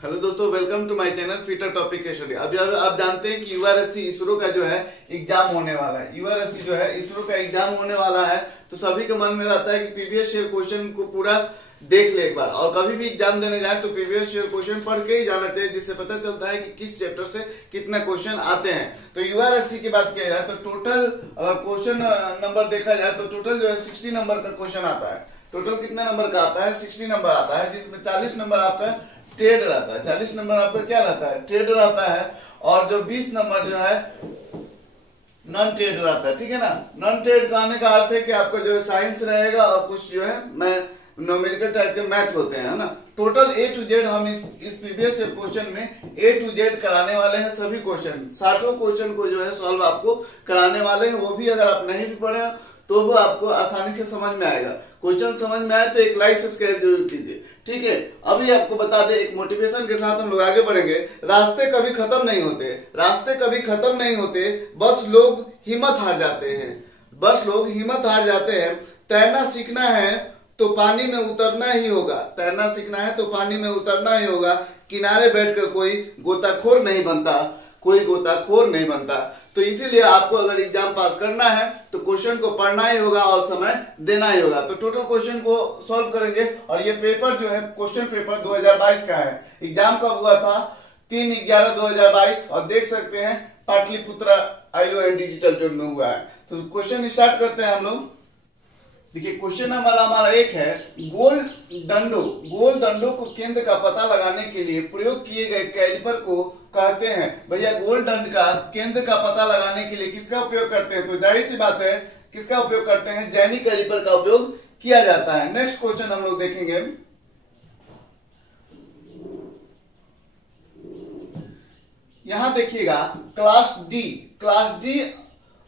Hello दोस्तों, welcome to my channel future topic study. अभी आप जानते हैं कि यूआरएससी इसरो का जो है एग्जाम होने वाला है। यूआरएससी जो है इसरो का एग्जाम होने वाला है, तो सभी के मन में रहता है कि प्रीवियस ईयर क्वेश्चन को पूरा देख ले एक बार, और कभी भी एग्जाम देने जाए तो प्रीवियस ईयर क्वेश्चन पढ़ के ही जाना चाहिए, जिससे पता चलता है कि किस चैप्टर से कितना क्वेश्चन आते हैं। तो यूआरएससी की बात किया जाए तो टोटल क्वेश्चन नंबर देखा जाए तो टोटल जो है 60 नंबर का क्वेश्चन आता है। टोटल कितने नंबर का आता है? 60 नंबर आता है, जिसमें 40 नंबर आपका ट्रेड रहता है। 40 नंबर आपका क्या रहता है? ट्रेड रहता है। और जो 20 नंबर जो है नॉन ट्रेड रहता है, ठीक है ना। नॉन ट्रेड का आने का अर्थ है कि आपका जो है साइंस रहेगा और कुछ जो है न्यूमेरिकल टाइप के मैथ होते हैं, है ना। टोटल ए टू जेड हम इस प्रीवियस क्वेश्चन में ए टू जेड कराने वाले हैं। सभी क्वेश्चन 60 क्वेश्चन को जो है सॉल्व आपको कराने वाले हैं। वो भी अगर आप नहीं भी पढ़े तो वो आपको आसानी से समझ में आएगा। क्वेश्चन समझ में आए तो एक लाइक सब्सक्राइब जरूर कीजिए, ठीक है। अभी आपको बता दें, एक मोटिवेशन के साथ हम लोग आगे बढ़ेंगे। रास्ते कभी खत्म नहीं होते, रास्ते कभी खत्म नहीं होते, बस लोग हिम्मत हार जाते हैं, बस लोग हिम्मत हार जाते हैं। तैरना सीखना है तो पानी में उतरना ही होगा, तैरना सीखना है तो पानी में उतरना ही होगा। किनारे बैठकर कोई गोताखोर नहीं बनता, कोई गोताखोर नहीं बनता। तो इसीलिए आपको अगर एग्जाम पास करना है तो क्वेश्चन को पढ़ना ही होगा और समय देना ही होगा। तो टोटल क्वेश्चन को सॉल्व करेंगे। और ये पेपर जो है क्वेश्चन पेपर 2022 का है। एग्जाम कब हुआ था? 3/11/2022। और देख सकते हैं पाटलिपुत्रा ION डिजिटल जो में हुआ है। तो क्वेश्चन स्टार्ट करते हैं हम लोग। देखिए क्वेश्चन नंबर हमारा 1 है, गोल दंडों को केंद्र का पता लगाने के लिए प्रयोग किए गए कैलिपर को कहते हैं। भैया गोल दंड का केंद्र का पता लगाने के लिए किसका उपयोग करते हैं? तो जाहिर सी बात है किसका उपयोग करते हैं? जैनी कैलिपर का उपयोग किया जाता है। नेक्स्ट क्वेश्चन हम लोग देखेंगे। यहां देखिएगा क्लास डी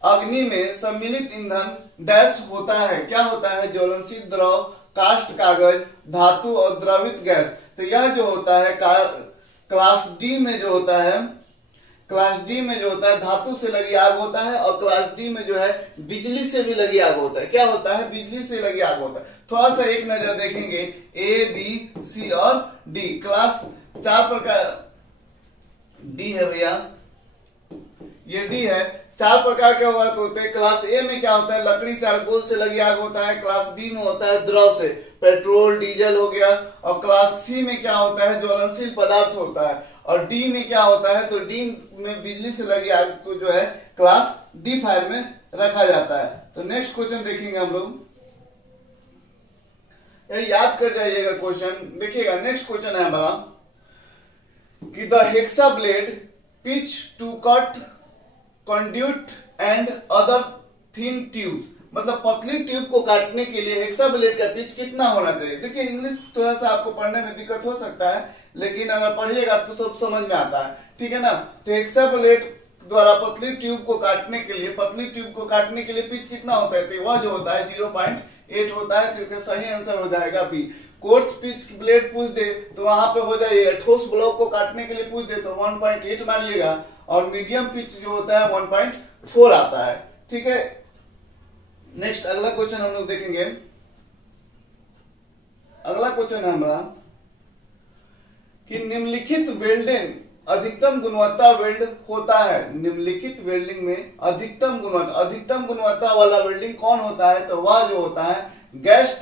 अग्नि में सम्मिलित ईंधन डैश होता है। क्या होता है? ज्वलनशील द्रव, काष्ठ, कागज, धातु और द्रवित गैस। तो यह जो होता है क्लास डी में जो होता है धातु से लगी आग होता है। और क्लास डी में जो है बिजली से भी लगी आग होता है। क्या होता है? बिजली से लगी आग होता है। थोड़ा सा एक नजर देखेंगे, A, B, C और D। क्लास 4 प्रकार डी है भैया, ये डी है। 4 प्रकार के होते हैं। क्लास ए में क्या होता है? लकड़ी चारकोल से लगी आग होता है। क्लास बी में होता है द्रव से, पेट्रोल डीजल हो गया। और क्लास सी में क्या होता है? ज्वलनशील पदार्थ होता है। और डी में क्या होता है? तो डी में बिजली से लगी आग को जो है क्लास डी फायर में रखा जाता है। तो नेक्स्ट क्वेश्चन देखेंगे हम लोग, याद कर जाइएगा क्वेश्चन। देखिएगा नेक्स्ट क्वेश्चन है हमारा कि the hexa blade pitch to cut conduit and other thin tubes. मतलब पतली ट्यूब को काटने के लिए हेक्सा ब्लेड का पिच कितना होना चाहिए? देखिए इंग्लिश थोड़ा सा आपको पढ़ने में दिक्कत हो सकता है, लेकिन अगर पढ़िएगा तो सब समझ में आता है, ठीक है ना। तो हेक्सा ब्लेड द्वारा पतली ट्यूब को काटने के लिए पिच कितना होता है? तो वह जो होता है 0.8 होता है। तो इसका सही आंसर हो जाएगा बी। कोर्स पिच ब्लेड पूछ दे तो वहां पे हो जाएगा। ठोस ब्लॉक को काटने के लिए पूछ दे तो 1.8 मानिएगा। और मीडियम पिच जो होता है 1.4 आता है, ठीक है। नेक्स्ट अगला क्वेश्चन हम लोग देखेंगे। अगला क्वेश्चन है हमारा कि निम्नलिखित वेल्डिंग अधिकतम गुणवत्ता वेल्ड होता है। निम्नलिखित वेल्डिंग में अधिकतम गुणवत्ता वाला वेल्डिंग कौन होता है? तो वह जो होता है गैस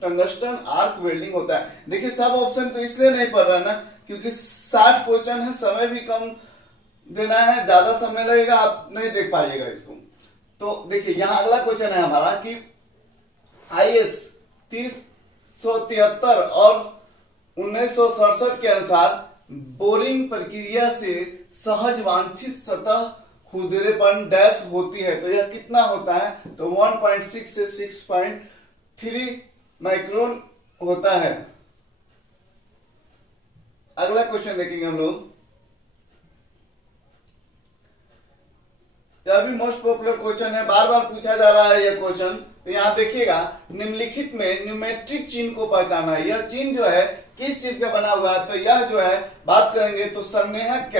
टंगस्टन आर्क वेल्डिंग होता है। देखिए सब ऑप्शन तो इसलिए नहीं पढ़ रहा ना, क्योंकि 60 क्वेश्चन है, समय भी कम देना है, ज्यादा समय लगेगा, आप नहीं देख पाइएगा इसको। तो देखिए यहाँ अगला क्वेश्चन है हमारा कि IS 3073 और 1967 के अनुसार बोरिंग प्रक्रिया से सहज वांछित सतह खुरदरेपन डैश होती है। तो यह कितना होता है? तो 1.6 से 6.3 माइक्रोन होता है। अगला क्वेश्चन देखेंगे हम लोग। यह भी मोस्ट पॉपुलर क्वेश्चन है, बार बार पूछा जा रहा है यह क्वेश्चन। तो यहाँ देखिएगा, निम्नलिखित में न्यूमेट्रिक चिन्ह को पहचाना है। यह चिन्ह जो है किस चीज का बना हुआ है? तो यह जो है बात करेंगे तो संनेहक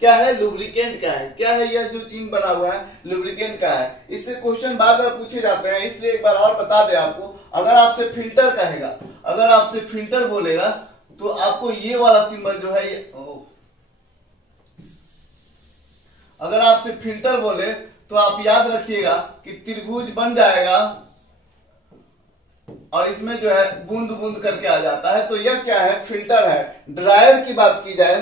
क्या है? लुब्रिकेंट का है। क्या है यह जो चिन्ह बना हुआ है? लुब्रिकेंट का है। इससे क्वेश्चन बार बार पूछे जाते हैं, इसलिए एक बार और बता दे आपको। अगर आपसे फिल्टर कहेगा, अगर आपसे फिल्टर बोलेगा तो आपको ये वाला सिंबल जो है ये अगर आपसे फिल्टर बोले तो आप याद रखिएगा कि त्रिभुज बन जाएगा और इसमें जो है बूंद बूंद करके आ जाता है, तो यह क्या है, फिल्टर है। ड्रायर की बात की जाए,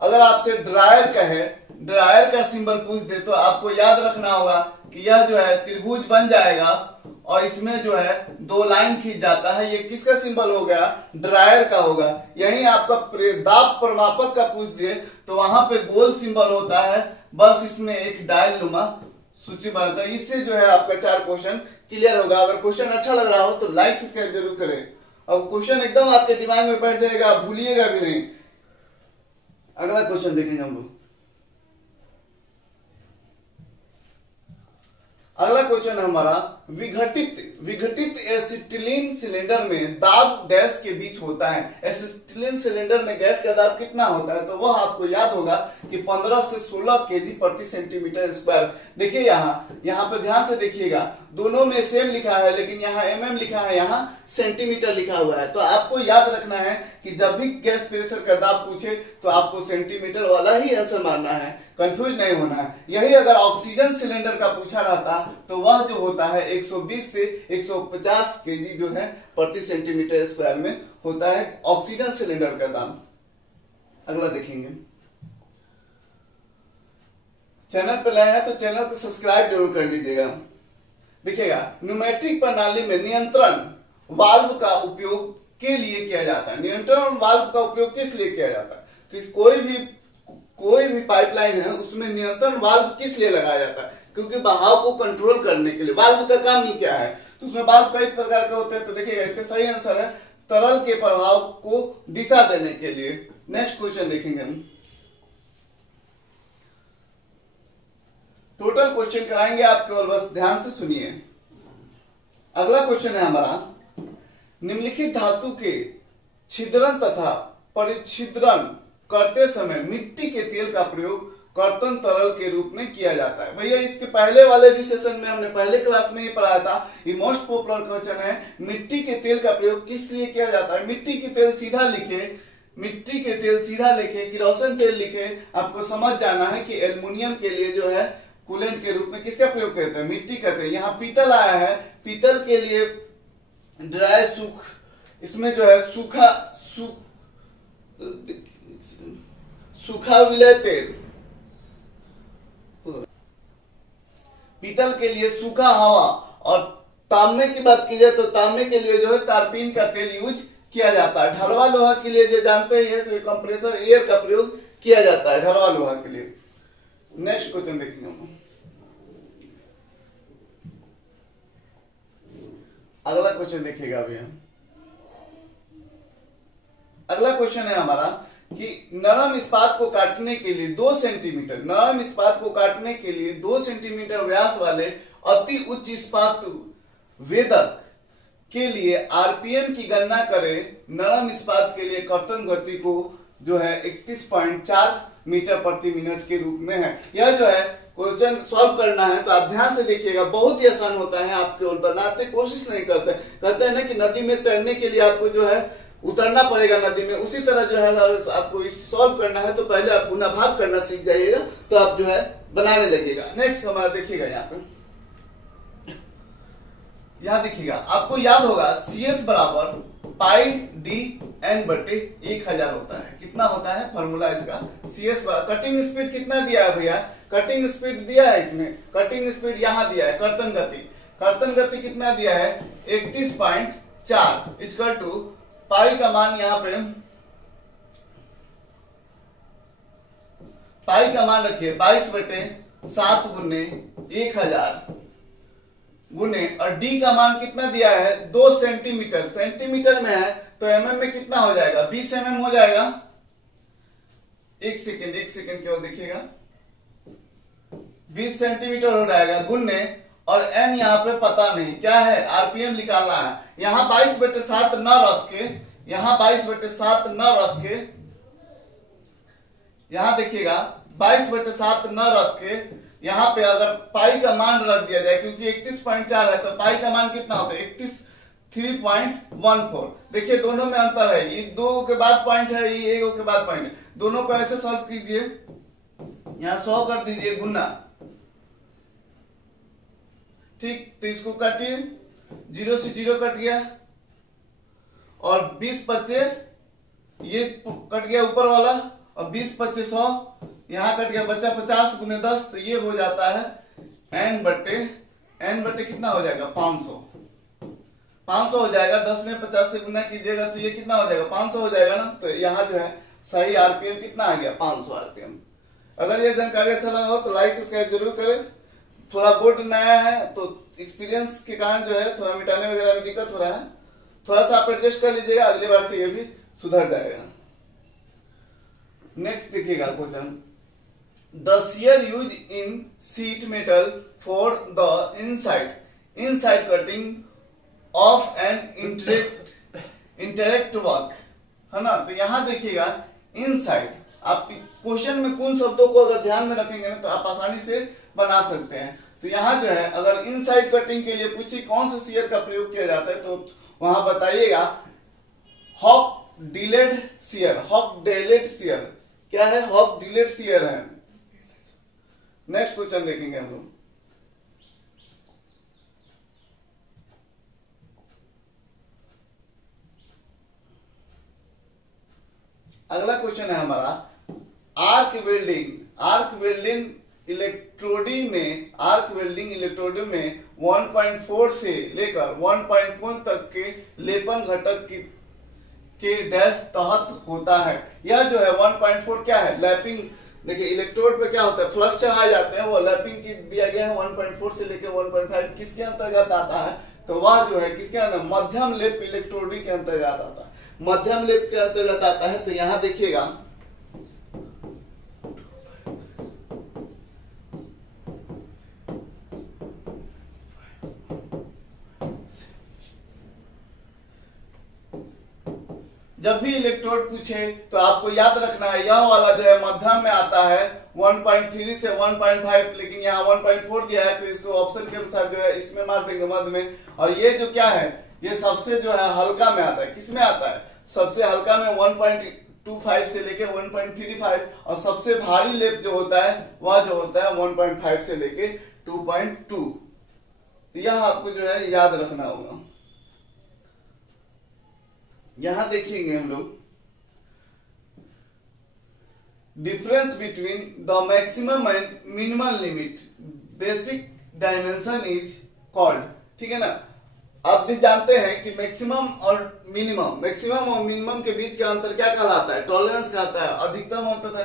अगर आपसे ड्रायर कहे, ड्रायर का सिंबल पूछ दे तो आपको याद रखना होगा कि यह जो है त्रिभुज बन जाएगा और इसमें जो है दो लाइन खींच जाता है। ये किसका सिंबल हो गया, ड्रायर का होगा। यही आपका दाब प्रमापक का पूछ दिए तो वहां पे गोल सिंबल होता है, बस इसमें एक डायल नुमा सूची बनता है। इससे जो है आपका 4 क्वेश्चन क्लियर होगा। अगर क्वेश्चन अच्छा लग रहा हो तो लाइक सब्सक्राइब जरूर करें और क्वेश्चन एकदम आपके दिमाग में बैठ जाएगा, आप भूलिएगा भी नहीं। अगला क्वेश्चन देखेंगे हम लोग। अगला क्वेश्चन है हमारा, विघटित एसिटिलीन सिलेंडर में दाब डैश के बीच होता है। एसिटिलीन सिलेंडर में गैस का दाब कितना होता है, तो वह आपको याद होगा कि 15 से 16 केजी प्रति सेंटीमीटर स्क्वायर। देखिए यहाँ पे ध्यान से देखिएगा, दोनों में सेम लिखा है लेकिन यहाँ mm लिखा है, यहाँ सेंटीमीटर लिखा हुआ है। तो आपको याद रखना है कि जब भी गैस प्रेशर का दाब पूछे तो आपको सेंटीमीटर वाला ही आंसर मानना है, कंफ्यूज नहीं होना है। यही अगर ऑक्सीजन सिलेंडर का पूछा रहता तो वह जो होता है 120 से 150 केजी जो है प्रति सेंटीमीटर स्क्वायर में होता है ऑक्सीजन सिलेंडर का दाम। अगला देखेंगे। चैनल पर नए हैं तो चैनल को सब्सक्राइब जरूर कर लीजिएगा। देखिएगा, न्यूमेटिक प्रणाली में नियंत्रण वाल्व का उपयोग के लिए किया जाता है। नियंत्रण वाल्व का उपयोग किस लिए किया जाता है, कि कोई भी पाइपलाइन है उसमें नियंत्रण वाल्व किस लिए लगाया जाता है, क्योंकि बहाव को कंट्रोल करने के लिए। वाल्व का काम ही क्या है, तो उसमें वाल्व कई प्रकार के होते हैं। तो देखिएगा, इसका सही आंसर है तरल के प्रभाव को दिशा देने के लिए। नेक्स्ट क्वेश्चन देखेंगे हम। टोटल क्वेश्चन कराएंगे आप, केवल बस ध्यान से सुनिए। अगला क्वेश्चन है हमारा, निम्नलिखित धातु के छिद्रन तथा परिछिद्रन करते समय मिट्टी के तेल का प्रयोग कर्तन तरल के रूप में किया जाता है। भैया इसके पहले वाले भी सेशन में हमने पहले क्लास में ही पढ़ाया था। ये मोस्ट पॉपुलर क्वेश्चन है, मिट्टी के तेल का प्रयोग किस लिए किया जाता है। मिट्टी के तेल सीधा लिखे, मिट्टी के तेल सीधा लिखे, किरोसिन तेल लिखे, आपको समझ जाना है कि एल्युमिनियम के लिए जो है कूलेंट के रूप में किसका प्रयोग करते हैं, मिट्टी कहते हैं। यहाँ पीतल आया है, पीतल के लिए ड्राई सूख, इसमें जो है सूखा विलय तेल, पीतल के लिए सूखा हवा, और तांबे की बात की जाए तो तांबे के लिए जो है तारपीन का तेल यूज किया जाता है। ढलवा लोहा के लिए जो जानते हैं तो कंप्रेसर एयर का प्रयोग किया जाता है ढलवा लोहा के लिए। नेक्स्ट क्वेश्चन देखेंगे हम। अगला क्वेश्चन देखिएगा अभी हम। अगला क्वेश्चन है हमारा कि नरम इस्पात को काटने के लिए 2 सेंटीमीटर, नरम इस्पात को काटने के लिए 2 सेंटीमीटर व्यास वाले अति उच्च इस्पात वेदक के लिए आरपीएम की गणना करें। नरम इस्पात के लिए कर्तन गति को जो है 31.4 मीटर प्रति मिनट के रूप में है। यह जो है क्वेश्चन सॉल्व करना है तो आप ध्यान से देखिएगा, बहुत ही आसान होता है। आप केवल बनाते कोशिश नहीं करते, कहते हैं ना कि नदी में तैरने के लिए आपको जो है उतरना पड़ेगा नदी में, उसी तरह जो है आपको सॉल्व करना है तो पहले आप गुना भाग करना सीख जाइएगा तो आप जो है बनाने लगेगा। नेक्स्ट हमारा देखिएगा, यहाँ देखिएगा, आपको याद होगा CS बराबर पाई डी एन बटे 1000 होता है। कितना होता है फॉर्मूला इसका, CS कटिंग स्पीड कितना दिया है भैया, कटिंग स्पीड दिया है इसमें, कटिंग स्पीड यहाँ दिया है। कर्तन गति कितना दिया है 31.4 इक्वल टू पाई का मान, यहाँ पे पाई का मान रखिए 22/7 गुने 1000 गुने, और डी का मान कितना दिया है 2 सेंटीमीटर, सेंटीमीटर में है तो mm में कितना हो जाएगा 20 mm हो जाएगा। एक सेकेंड केवल देखिएगा, 20 सेंटीमीटर हो जाएगा गुने, और n यहाँ पे पता नहीं क्या है, आरपीएम निकालना है। यहाँ 22/7 न रख के, यहाँ 22/7 न रख के, यहाँ देखिएगा 22/7 न रख के, यहाँ पे अगर पाई का मान रख दिया जाए, क्योंकि 31.4 है तो पाई का मान कितना होता है 3.14। देखिए दोनों में अंतर है, ये 2 के बाद पॉइंट है, ये 1 के बाद पॉइंट है। दोनों को ऐसे सॉल्व कीजिए, यहां 100 कर दीजिए गुना, ठीक। तो इसको काटिए, 0 से 0 कट गया और 20 बचे, ये कट गया ऊपर वाला, और 20 बचे 100, यहां कट गया, बच्चा 50 गुने 10, तो ये हो जाता है n बटे कितना हो जाएगा 500 हो जाएगा। 10 में 50 से गुना कीजिएगा तो ये कितना हो जाएगा 500 हो जाएगा ना। तो यहाँ जो है सही आरपीएम कितना आ गया 500 आरपीएम। अगर ये जानकारी अच्छा लगा हो तो लाइक सब्सक्राइब जरूर करें। थोड़ा बोर्ड नया है तो एक्सपीरियंस के कारण जो है थोड़ा मिटाने वगैरह में दिक्कत हो रहा है, थोड़ा सा आप एडजस्ट कर लीजिएगा, अगली बार से ये भी सुधर जाएगा। नेक्स्ट देखिएगा question, the shear use in sheet metal for the inside cutting of an intricate work, है ना। तो यहां देखिएगा इनसाइड, आप क्वेश्चन में कौन शब्दों को अगर ध्यान में रखेंगे ना तो आप आसानी से बना सकते हैं। तो यहाँ जो है अगर इनसाइड कटिंग के लिए पूछिए कौन से शियर का प्रयोग किया जाता है तो वहां बताइएगा हॉक डिलेड शियर। क्या है? हॉक डिलेड शियर है। नेक्स्ट क्वेश्चन देखेंगे हम लोग, अगला क्वेश्चन है हमारा आर्क वेल्डिंग इलेक्ट्रोडी में 1.4 से लेकर 1.1 तक के लेपन घटक के डैश तहत होता है। यह जो है 1.4 क्या है? लैपिंग। देखिए इलेक्ट्रोड पे क्या होता है, फ्लक्स चढ़ाए जाते हैं, वो लैपिंग की दिया गया है 1.4 से लेकर 1.5 किसके अंतर्गत आता है? तो वह जो है किसके अंदर? मध्यम लेप इलेक्ट्रोडी के अंतर्गत आता है, मध्यम लेप के अंतर्गत आता है। तो यहां देखिएगा जब भी इलेक्ट्रोड पूछे तो आपको याद रखना है यह वाला जो है मध्यम में आता है 1.3 से 1.5, लेकिन यहाँ 1.4 दिया है तो इसको ऑप्शन के अनुसार जो है इसमें मार देंगे मध्य में। और ये जो क्या है, ये सबसे जो है हल्का में आता है। किसमें आता है? सबसे हल्का में 1.25 से लेके 1.35, और सबसे भारी लेप जो होता है वह जो होता है 1.5 से लेके 2.2। यह आपको जो है याद रखना होगा। यहां देखेंगे हम लोग difference between the maximum and minimum limit basic dimension is called. ठीक है ना। आप भी जानते हैं कि मैक्सिमम और मिनिमम के बीच का अंतर क्या कहलाता है? टॉलरेंस कहलाता है। अधिकतम और तथा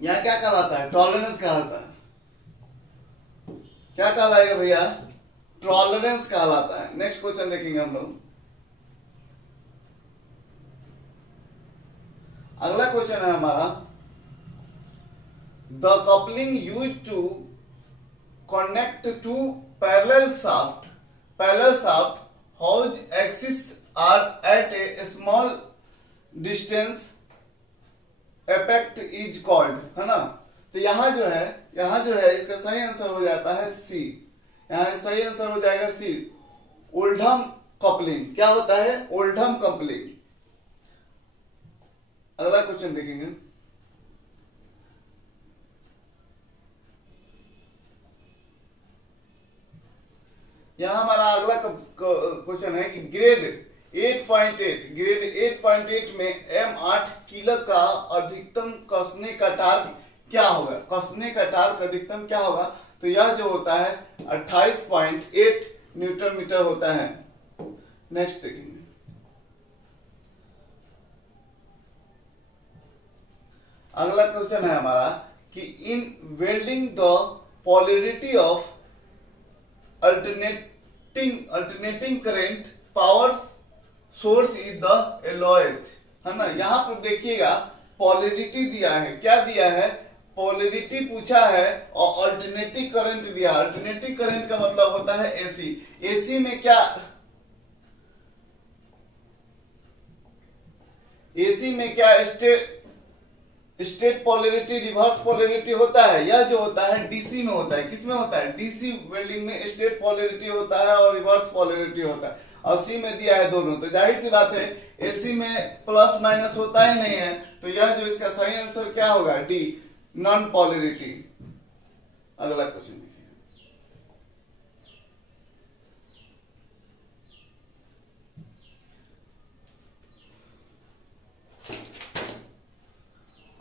यहाँ क्या कहलाता है? टॉलरेंस कहलाता है। क्या कहलाएगा भैया? टॉलरेंस कहलाता है। नेक्स्ट क्वेश्चन देखेंगे हम लोग, अगला क्वेश्चन है हमारा the coupling use to connect two parallel shaft whose axes are at a small distance apart is called, है ना। तो यहाँ जो है इसका सही आंसर हो जाता है सी। यहाँ सही आंसर हो जाएगा सी, ओल्डहम कपलिंग। क्या होता है? Oldham coupling. अगला क्वेश्चन देखेंगे, यहां हमारा अगला क्वेश्चन है कि ग्रेड 8.8 में M8 किलो का अधिकतम कसने का टार्क क्या होगा? कसने का टार्क अधिकतम क्या होगा? तो यह जो होता है 28.8 न्यूटन मीटर होता है। नेक्स्ट देखेंगे, अगला क्वेश्चन है हमारा कि इन welding the polarity of alternating current power source is the LOH, है ना। यहां पर देखिएगा पोलैरिटी दिया है। क्या दिया है? पोलैरिटी पूछा है और अल्टरनेटिंग करंट दिया। अल्टरनेटिंग करंट का मतलब होता है एसी। एसी में क्या, स्टेट पोलैरिटी रिवर्स पोलैरिटी होता है, यह जो होता है डीसी में होता है। किसमें होता है? डीसी वेल्डिंग में स्टेट पोलैरिटी होता है और रिवर्स पोलैरिटी होता है, और सी में दिया है दोनों। तो जाहिर सी बात है एसी में प्लस माइनस होता ही नहीं है, तो यह जो इसका सही आंसर क्या होगा? D, non polarity. अगला क्वेश्चन देखिए,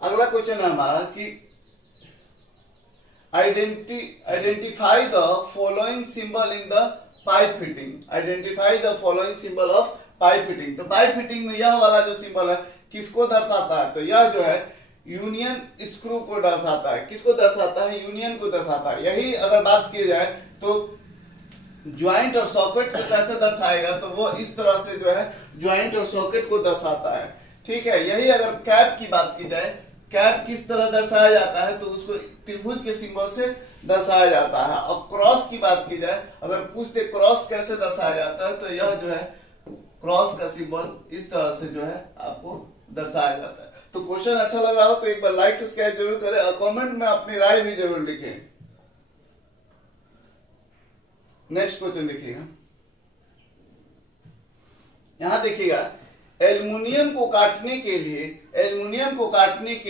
अगला क्वेश्चन है हमारा कि identify the following symbol in the pipe fitting. Identify the following symbol of pipe fitting. तो पाइप फिटिंग में यह वाला जो सिंबल है किसको दर्शाता है? तो यह जो है यूनियन स्क्रू को दर्शाता है। किसको दर्शाता है? यूनियन को दर्शाता है। यही अगर बात की जाए तो ज्वाइंट और सॉकेट को कैसे दर्शाएगा? तो वो इस तरह से जो है ज्वाइंट और सॉकेट को दर्शाता है, ठीक है। यही अगर कैप की बात की जाए, कैप किस तरह दर्शाया जाता है? तो उसको त्रिभुज के सिंबल से दर्शाया जाता है। और क्रॉस की बात की जाए, अगर पूछते क्रॉस कैसे दर्शाया जाता है, तो यह जो है क्रॉस का सिंबल इस तरह से जो है आपको दर्शाया जाता है। तो क्वेश्चन अच्छा लग रहा हो तो एक बार लाइक सब्सक्राइब जरूर करें और कमेंट में अपनी राय भी जरूर लिखें। नेक्स्ट क्वेश्चन देखिएगा, यहां देखिएगा एल्युमिनियम को काटने के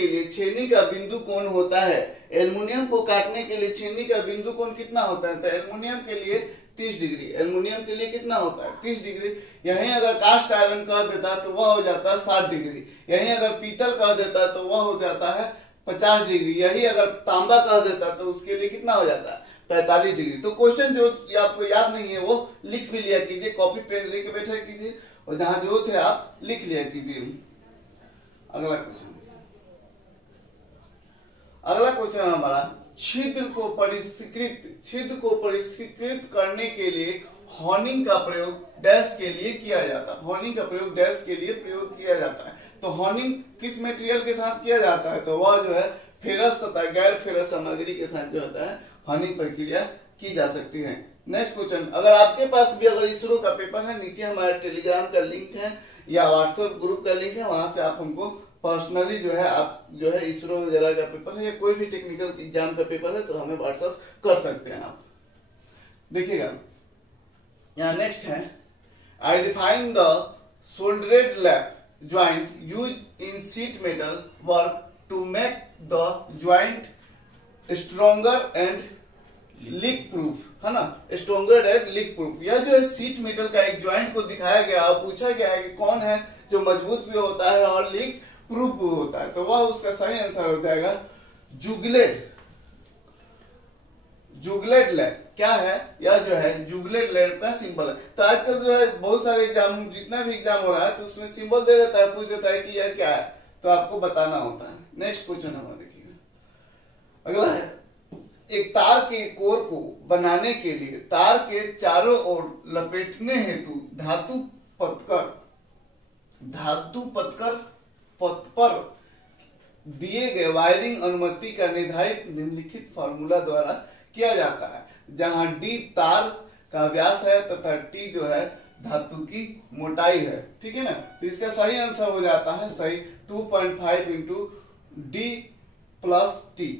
लिए छेनी का बिंदु कोण होता है। एल्युमिनियम को काटने के लिए छेनी का बिंदु कोण कितना होता है? तो एल्युमिनियम के लिए 30 डिग्री। एल्युमिनियम के लिए कितना होता है? 30 डिग्री। यहीं अगर कास्ट आयरन कर देता तो वह हो जाता है 60 डिग्री। यहीं अगर पीतल कर देता तो वह हो जाता है 50 डिग्री। यही अगर तांबा कर देता तो उसके लिए कितना हो जाता है? 45 डिग्री। तो क्वेश्चन जो आपको याद नहीं है वो लिख भी लिया कीजिए, कॉपी पेन लेके बैठा कीजिए और जहां जो थे आप लिख लिया कीजिए। अगला क्वेश्चन हमारा छिद्र को परिष्कृत करने के लिए हॉर्निंग का प्रयोग डैश के लिए किया जाता है। हॉर्निंग का प्रयोग डैश के लिए प्रयोग किया जाता है। तो हॉर्निंग किस मटेरियल के साथ किया जाता है? तो वह जो है फेरस तथा गैर फेरस सामग्री के साथ जो होता है हॉर्निंग प्रक्रिया की जा सकती है। नेक्स्ट क्वेश्चन, अगर आपके पास भी अगर इसरो का पेपर है, नीचे हमारे टेलीग्राम का लिंक है या व्हाट्सएप ग्रुप का लिंक है, वहां से आप हमको पर्सनली जो है आप जो है इसरो वगैरह का पेपर है या कोई भी टेक्निकल एग्जाम का पेपर है तो हमें व्हाट्सएप कर सकते हैं आप। देखिएगा यहाँ नेक्स्ट है, I define the soldered lap joint use in sheet metal work to make the joint stronger and leak proof, है ना, स्ट्रोंगर एंड लीक प्रूफ। यह जो है शीट मेटल का एक ज्वाइंट को दिखाया गया और पूछा गया है कि कौन है जो मजबूत भी होता है और लीक प्रूफ भी होता है। तो वह उसका सही आंसर हो जाएगा जुगलेट लैब। क्या है? यह जो है जुगलेट लैब का सिंबल है। तो आजकल जो है बहुत सारे एग्जाम, जितना भी एग्जाम हो रहा है तो उसमें सिंबल दे देता है, पूछ देता है कि यह क्या है, तो आपको बताना होता है। नेक्स्ट क्वेश्चन हमारा देखिएगा, अगला है, एक तार के कोर को बनाने के लिए तार के चारों ओर लपेटने हेतु धातु पत्थर पथ पर दिए गए वायरिंग अनुमति का निर्धारित निम्नलिखित फार्मूला द्वारा किया जाता है, जहां डी तार का व्यास है तथा टी जो है धातु की मोटाई है, ठीक है ना। तो इसका सही आंसर हो जाता है सही 2.5 इंटू डी प्लस टी।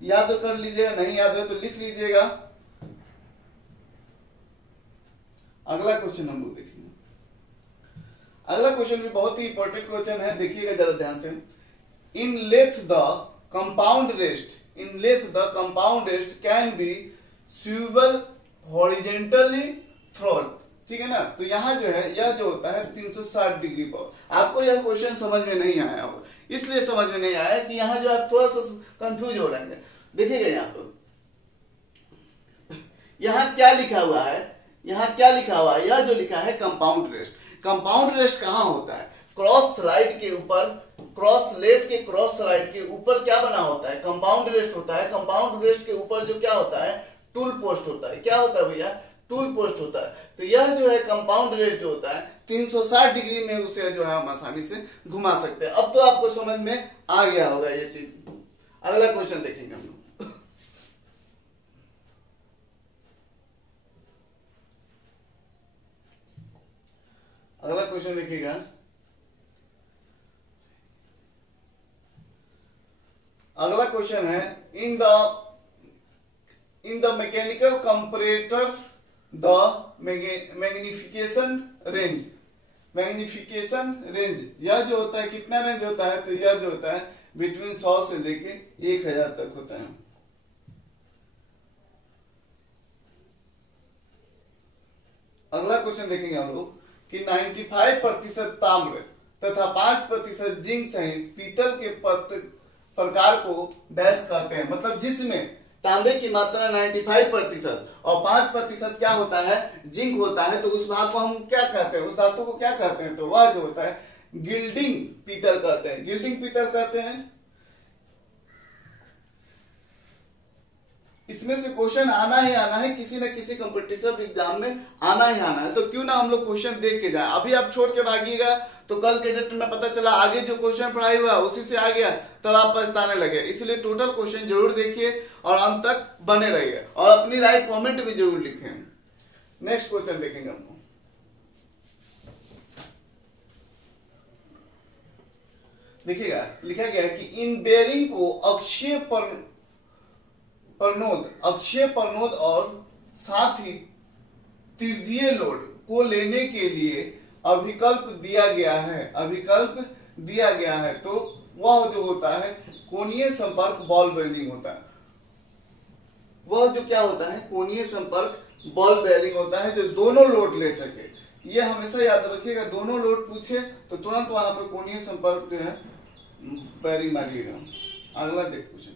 याद कर लीजिएगा, नहीं याद है तो लिख लीजिएगा। अगला क्वेश्चन हम लोग देखेंगे। अगला क्वेश्चन भी बहुत ही इंपॉर्टेंट क्वेश्चन है, देखिएगा जरा ध्यान से। In lathe the compound rest can be swivel horizontally throat, ठीक है ना। तो यहाँ जो है यह जो होता है 360 डिग्री पर। आपको यह क्वेश्चन समझ में नहीं आया होगा, इसलिए समझ में नहीं आया कि यहाँ जो आप थोड़ा सा कंफ्यूज हो रहे हैं। देखिएगा यहाँ पर यहाँ क्या लिखा हुआ है, यह जो लिखा है कंपाउंड रेस्ट। कंपाउंड रेस्ट कहाँ होता है? क्रॉस स्लाइड के ऊपर, क्रॉस लेथ के क्रॉस स्लाइड के ऊपर क्या बना होता है? कंपाउंड रेस्ट होता है। कंपाउंड रेस्ट के ऊपर जो क्या होता है? टूल पोस्ट होता है। क्या होता है भैया? टूल पोस्ट होता है। तो यह जो है कंपाउंड रेस्ट जो होता है 360 डिग्री में उसे जो है हम आसानी से घुमा सकते हैं। अब तो आपको समझ में आ गया होगा ये चीज। अगला क्वेश्चन देखेंगे हम लोग। अगला क्वेश्चन देखिएगा, अगला क्वेश्चन है in the mechanical comparator the magnification range. Magnification range यह जो होता है कितना रेंज होता है, तो यह जो होता है बिटवीन 100 से लेके 1000 तक होता है। अगला क्वेश्चन देखेंगे हम लोग कि 95% ताम्र तथा 5% जिंक सहित पीतल के प्रकार को डैश कहते हैं। मतलब जिसमें तांबे की मात्रा 95% और 5% क्या होता है, जिंक होता है, तो उस भाग को हम क्या कहते हैं, उस धातु को क्या कहते हैं, तो वह जो होता है गिल्डिंग पीतल कहते हैं। गिल्डिंग पीतल कहते हैं। इसमें से क्वेश्चन आना ही आना है, किसी न किसी कॉम्पिटिटिव एग्जाम में आना ही आना है, तो क्यों ना हम लोग क्वेश्चन देख के जाए। अभी आप छोड़ के भागिएगा तो कल के डेट में पता चला आगे जो क्वेश्चन पढ़ाई हुआ उसी से आ गया, तब आप पछताने लगे। इसलिए टोटल क्वेश्चन जरूर देखिए और अंत तक बने रहिए और अपनी राय कमेंट में जरूर लिखें। नेक्स्ट क्वेश्चन देखेंगे हम लोग। देखिएगा लिखा गया है कि इन बेरिंग को अक्षीय परनोद और साथ ही त्रिज्यीय लोड को लेने के लिए अभिकल्प दिया गया है। तो वह जो होता है कोणीय संपर्क बॉल बेयरिंग होता है। वह जो क्या होता है, कोणीय संपर्क बॉल बेयरिंग होता है, जो दोनों लोड ले सके। ये हमेशा याद रखिएगा, दोनों लोड पूछे तो तुरंत वहां पे कोणीय संपर्क जो है बेयरिंग मारिएगा। अगला देखिए,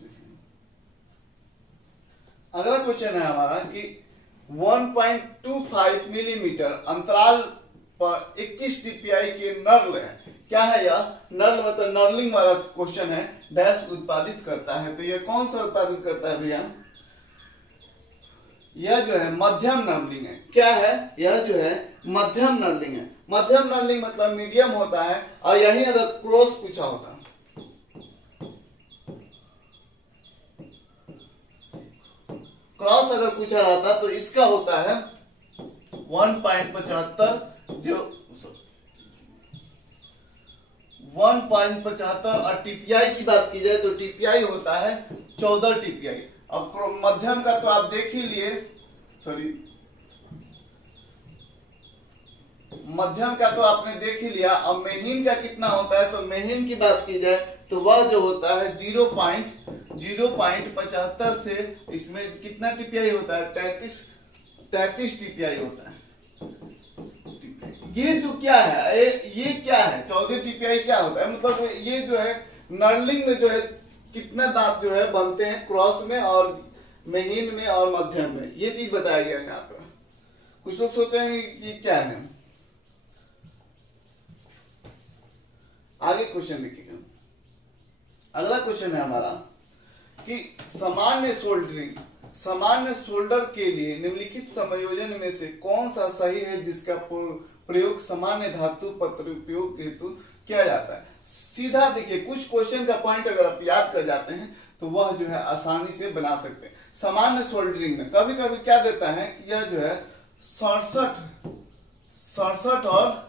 अगला क्वेश्चन है हमारा कि 1.25 मिलीमीटर अंतराल पर 21 dpi के नर्ल है। क्या है यह नर्ल, मतलब नर्लिंग वाला क्वेश्चन है। डैश उत्पादित करता है, तो यह कौन सा उत्पादित करता है भैया, यह जो है मध्यम नर्लिंग है। क्या है, यह जो है मध्यम नर्लिंग है। मध्यम नर्लिंग मतलब मीडियम होता है, और यही अगर क्रॉस पूछा होता, क्रॉस अगर पूछा रहता तो इसका होता है 1.75, जो 1.75, और टीपीआई की बात की जाए तो टीपीआई होता है 14 टीपीआई। अब मध्यम का तो आप देख ही लिए, मध्यम का तो आपने देख ही लिया। अब महीन का कितना होता है, तो महीन की बात की जाए तो वह जो होता है 0.75 से इसमें कितना टीपीआई होता है, 33 टीपीआई होता है। ये जो क्या है, ये क्या है 14 टीपीआई क्या होता है, मतलब ये जो है नर्लिंग में जो है कितना दांत जो है बनते हैं क्रॉस में और महीन में और मध्यम में, ये चीज बताया गया है यहाँ पर। कुछ लोग सोच रहे हैं कि क्या है। आगे क्वेश्चन देखिएगा। अगला क्वेश्चन है हमारा कि सामान्य सोल्डर के लिए निम्नलिखित संयोजन में से कौन सा सही है जिसका प्रयोग सामान्य धातु पत्र उपयोग हेतु किया जाता है। सीधा देखिए, कुछ क्वेश्चन का पॉइंट अगर आप याद कर जाते हैं तो वह जो है आसानी से बना सकते हैं। सामान्य सोल्डरिंग में कभी कभी क्या देता है कि यह जो है 67 और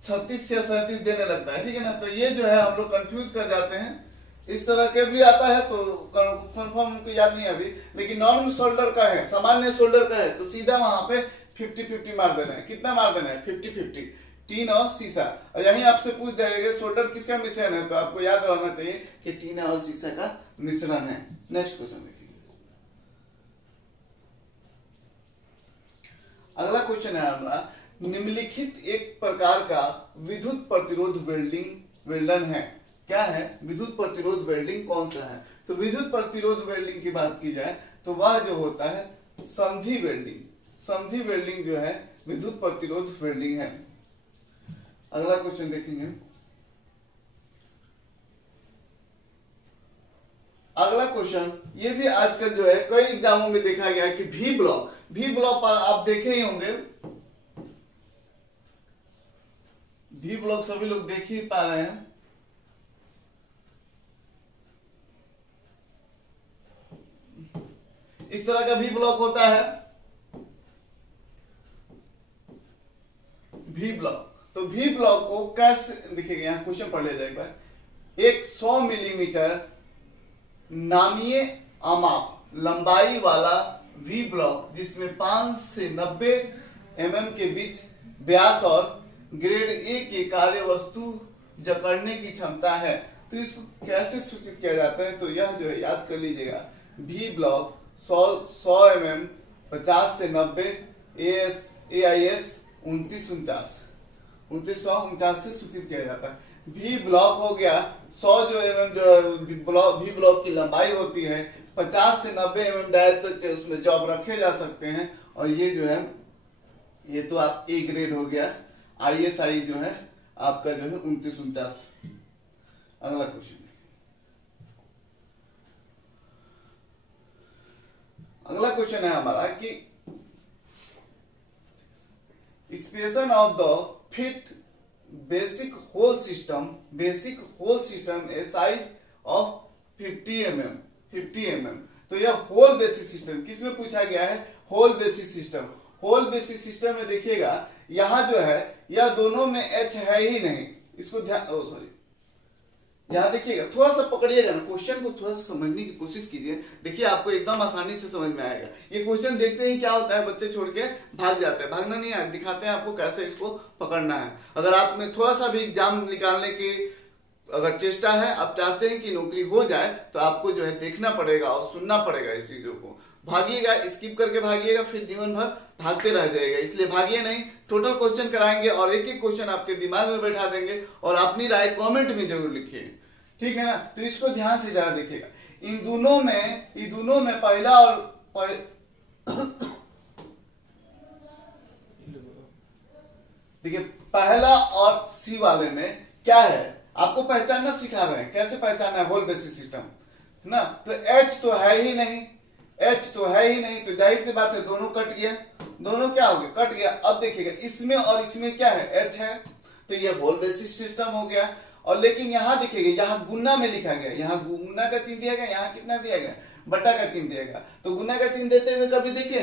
36 या 37 देने लगता है, ठीक है ना। तो ये जो है हम लोग कंफ्यूज कर जाते हैं। इस तरह के भी आता है तो कंफर्म हमको याद नहीं अभी, लेकिन नॉर्मल शोल्डर का है, सामान्य शोल्डर का है, तो सीधा वहां पे 50-50 मार देना है। कितना मार देना है, 50-50, टीन और सीसा। और यहीं आपसे पूछ जाएगा शोल्डर किसका मिश्रण है, तो आपको याद रहना चाहिए कि टीन और सीसा का मिश्रण है। नेक्स्ट क्वेश्चन देखिए। अगला क्वेश्चन है हमारा, निम्नलिखित एक प्रकार का विद्युत प्रतिरोध वेल्डन है। क्या है, विद्युत प्रतिरोध वेल्डिंग कौन सा है, तो विद्युत प्रतिरोध वेल्डिंग की बात की जाए तो वह जो होता है समधी वेल्डिंग। समधी वेल्डिंग जो है विद्युत प्रतिरोध वेल्डिंग है। अगला क्वेश्चन देखेंगे। अगला क्वेश्चन, ये भी आजकल जो है कई एग्जामों में देखा गया है कि भी ब्लॉक आप देखे ही होंगे। भी ब्लॉक सभी लोग देख ही पा रहे हैं। इस तरह का भी ब्लॉक होता है, भी ब्लॉक। तो भी ब्लॉक को कैसे दिखेगा, यहाँ क्वेश्चन पढ़ लिया जाए एक बार। एक 100 मिलीमीटर नामीय आमाप लंबाई वाला वी ब्लॉक जिसमें 5 से 90 mm के बीच व्यास और ग्रेड ए के कार्य वस्तु जकड़ने की क्षमता है। तो इसको कैसे सूचित किया जाता है, तो यह जो है याद कर लीजिएगा, वी ब्लॉक 100 mm 50 से 90 AIS 2949 से सूचित किया जाता है। वी ब्लॉक हो गया 100 जो mm जो वी ब्लॉक की लंबाई होती है 50 से 90 mm डायमीटर के उसमें जॉब रखे जा सकते हैं। और ये जो है ये तो आप ए ग्रेड हो गया, ISI जो है आपका जो है 2949। अगला क्वेश्चन, अगला क्वेश्चन है हमारा कि expression of the fit basic hole system a size of 50 mm। तो यह होल बेसिस सिस्टम किसमें पूछा गया है, hole basis system. Hole basis system में देखिएगा यहां जो है यह दोनों में H है ही नहीं, इसको ध्यान यहां देखिएगा, थोड़ा सा पकड़िएगा ना, क्वेश्चन को थोड़ा सा समझने की कोशिश कीजिए, देखिए आपको एकदम आसानी से समझ में आएगा। ये क्वेश्चन देखते ही क्या होता है, बच्चे छोड़ के भाग जाते हैं, भागना नहीं है, दिखाते हैं आपको कैसे इसको पकड़ना है। अगर आप में थोड़ा सा भी एग्जाम निकालने की अगर चेष्टा है, आप चाहते हैं कि नौकरी हो जाए, तो आपको जो है देखना पड़ेगा और सुनना पड़ेगा इस चीजों को। भागिएगा, स्किप करके भागिएगा, फिर जीवन भर भागते रह जाएगा, इसलिए भागिए नहीं। टोटल क्वेश्चन कराएंगे और एक एक क्वेश्चन आपके दिमाग में बैठा देंगे और अपनी राय कमेंट में जरूर लिखिए, ठीक है ना। तो इसको ध्यान से जरा देखिएगा, इन दोनों में पहला और देखिए पहला और सी वाले में क्या है, आपको पहचानना सिखा रहे हैं, कैसे पहचानना है होल बेसिस सिस्टम ना। तो H तो है ही नहीं, तो जाहिर सी बात है दोनों कट गया, दोनों क्या हो गया, कट गया। अब देखिएगा इसमें और इसमें क्या है, H है, तो ये होल बेसिस सिस्टम हो गया। और लेकिन यहाँ देखिएगा, यहाँ गुना में लिखा गया, यहाँ गुना का चिन्ह दिया गया, यहाँ कितना दिया गया, बटा का चिन्ह दिया गया। तो गुना का चिन्ह देते हुए कभी देखे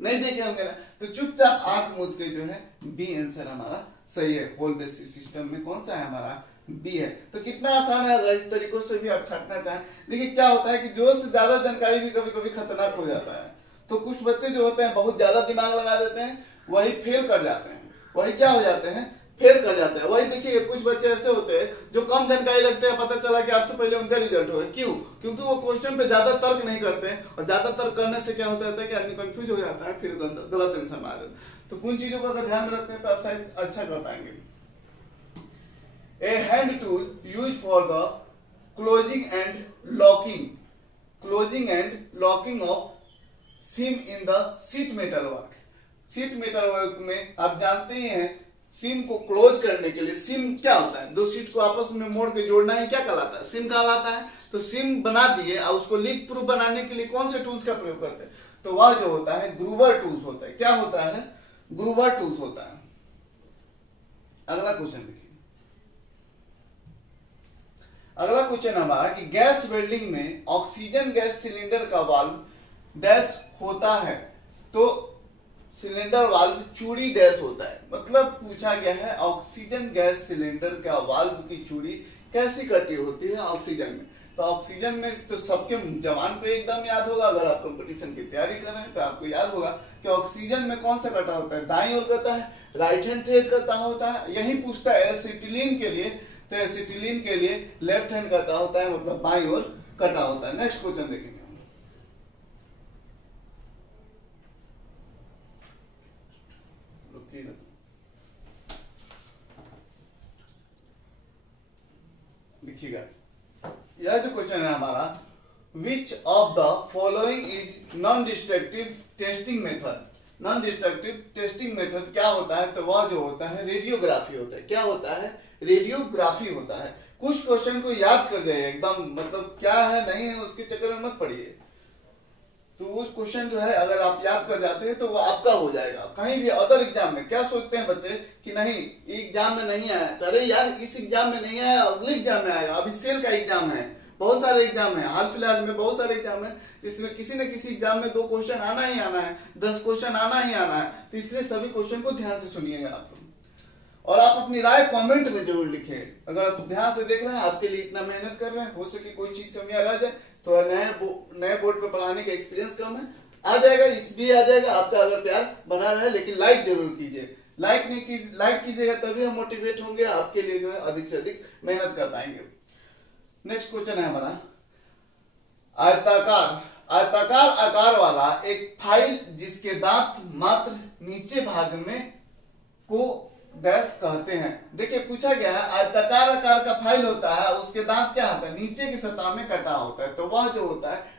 नहीं देखे होंगे ना, तो चुपचाप आंख मूंद के जो है बी आंसर हमारा सही है। होल बेसिस सिस्टम में कौन सा है हमारा, बी है। तो कितना आसान है, अगर इस तरीकों से भी आप छाटना चाहें। देखिए क्या होता है कि जो से ज्यादा जानकारी भी कभी कभी खतरनाक हो जाता है। तो कुछ बच्चे जो होते हैं बहुत ज्यादा दिमाग लगा देते हैं, वही फेल कर जाते हैं, वही क्या हो जाते हैं, फेल कर जाते हैं। वही देखिए कुछ बच्चे ऐसे होते हैं जो कम जानकारी रखते हैं, पता चला कि आपसे पहले उनका रिजल्ट हो गया। क्यों? क्योंकि वो क्वेश्चन पे ज्यादा तर्क नहीं करते हैं, और ज्यादा तर्क करने से क्या होता है कि आदमी कंफ्यूज हो जाता है, फिर गलत आंसर मार देता है। तो कुछ चीजों को अगर ध्यान में रखते हैं तो आप शायद अच्छा कर पाएंगे। A hand tool used for the closing and locking of seam in the sheet metal work। Sheet metal work में आप जानते ही हैं, सीम को क्लोज करने के लिए, सीम क्या होता है, दो शीट को आपस में मोड़ के जोड़ना ही क्या कहलाता है, सीम कहलाता है। तो सीम बना दिए और उसको लीक प्रूफ बनाने के लिए कौन से टूल्स का प्रयोग करते हैं, तो वह जो होता है ग्रूवर टूल्स होता है। क्या होता है, ग्रूवर टूल्स होता है। अगला क्वेश्चन देखिए, अगला क्वेश्चन हमारा कि गैस वेल्डिंग में ऑक्सीजन गैस सिलेंडर का वाल्व डैश होता है, तो सिलेंडर वाल्व चूड़ी डैश होता है। मतलब पूछा गया है ऑक्सीजन गैस सिलेंडर का वाल्व की चूड़ी कैसी कटी होती है ऑक्सीजन में। तो ऑक्सीजन में तो सबके जवान को एकदम याद होगा, अगर आप कंपटीशन की तैयारी कर रहे हैं तो आपको याद होगा कि ऑक्सीजन में कौन सा कटा होता है, दाईं ओर कटा है, राइट हैंड थ्रेड कटा होता है। यही पूछता है एसिटिलीन के लिए, तो एसिटिलीन के लिए लेफ्ट हैंड कटा होता है, मतलब बाईं ओर कटा होता है। नेक्स्ट क्वेश्चन देखेंगे, देखिएगा यह जो क्वेश्चन है हमारा, which of the following is non destructive testing method. Non destructive testing method क्या होता है, तो वह जो होता है रेडियोग्राफी होता है। क्या होता है, रेडियोग्राफी होता है। कुछ क्वेश्चन को याद कर जाइए एकदम, मतलब क्या है नहीं है उसके चक्कर में मत पड़िए। तो वो क्वेश्चन जो है अगर आप याद कर जाते हैं तो वो आपका हो जाएगा। कहीं भी अदर एग्जाम में क्या सोचते हैं बच्चे कि नहीं एग्जाम में नहीं आया, अरे यार इस एग्जाम में नहीं आया, अगले एग्जाम में आएगा। अभी सेल का एग्जाम है, बहुत सारे एग्जाम है, हाल फिलहाल में बहुत सारे एग्जाम है, जिसमें किसी न किसी एग्जाम में 2 क्वेश्चन आना ही आना है, 10 क्वेश्चन आना ही आना है। तो इसलिए सभी क्वेश्चन को ध्यान से सुनिएगा आप लोग। और आप अपनी राय कमेंट में जरूर लिखें। अगर आप ध्यान से देख रहे हैं, आपके लिए इतना मेहनत कर रहे हैं, हो सके कोई चीज कमियां रह जाए तो नए बोर्ड पे पढ़ाने का एक्सपीरियंस कम है, आ जाएगा, इस भी आ जाएगा आपका अगर प्यार बना रहे। लेकिन लाइक जरूर कीजिए, लाइक कीजिएगा तभी हम मोटिवेट होंगे, आपके लिए जो है अधिक से अधिक मेहनत कर पाएंगे। नेक्स्ट क्वेश्चन है हमारा, आयताकार आकार वाला एक फाइल जिसके दांत मात्र नीचे भाग में को डैश कहते हैं। देखिए पूछा गया है आयताकार आकार का फाइल होता है, उसके दांत क्या होता है, नीचे की सतह में कटा होता है, तो वह जो होता है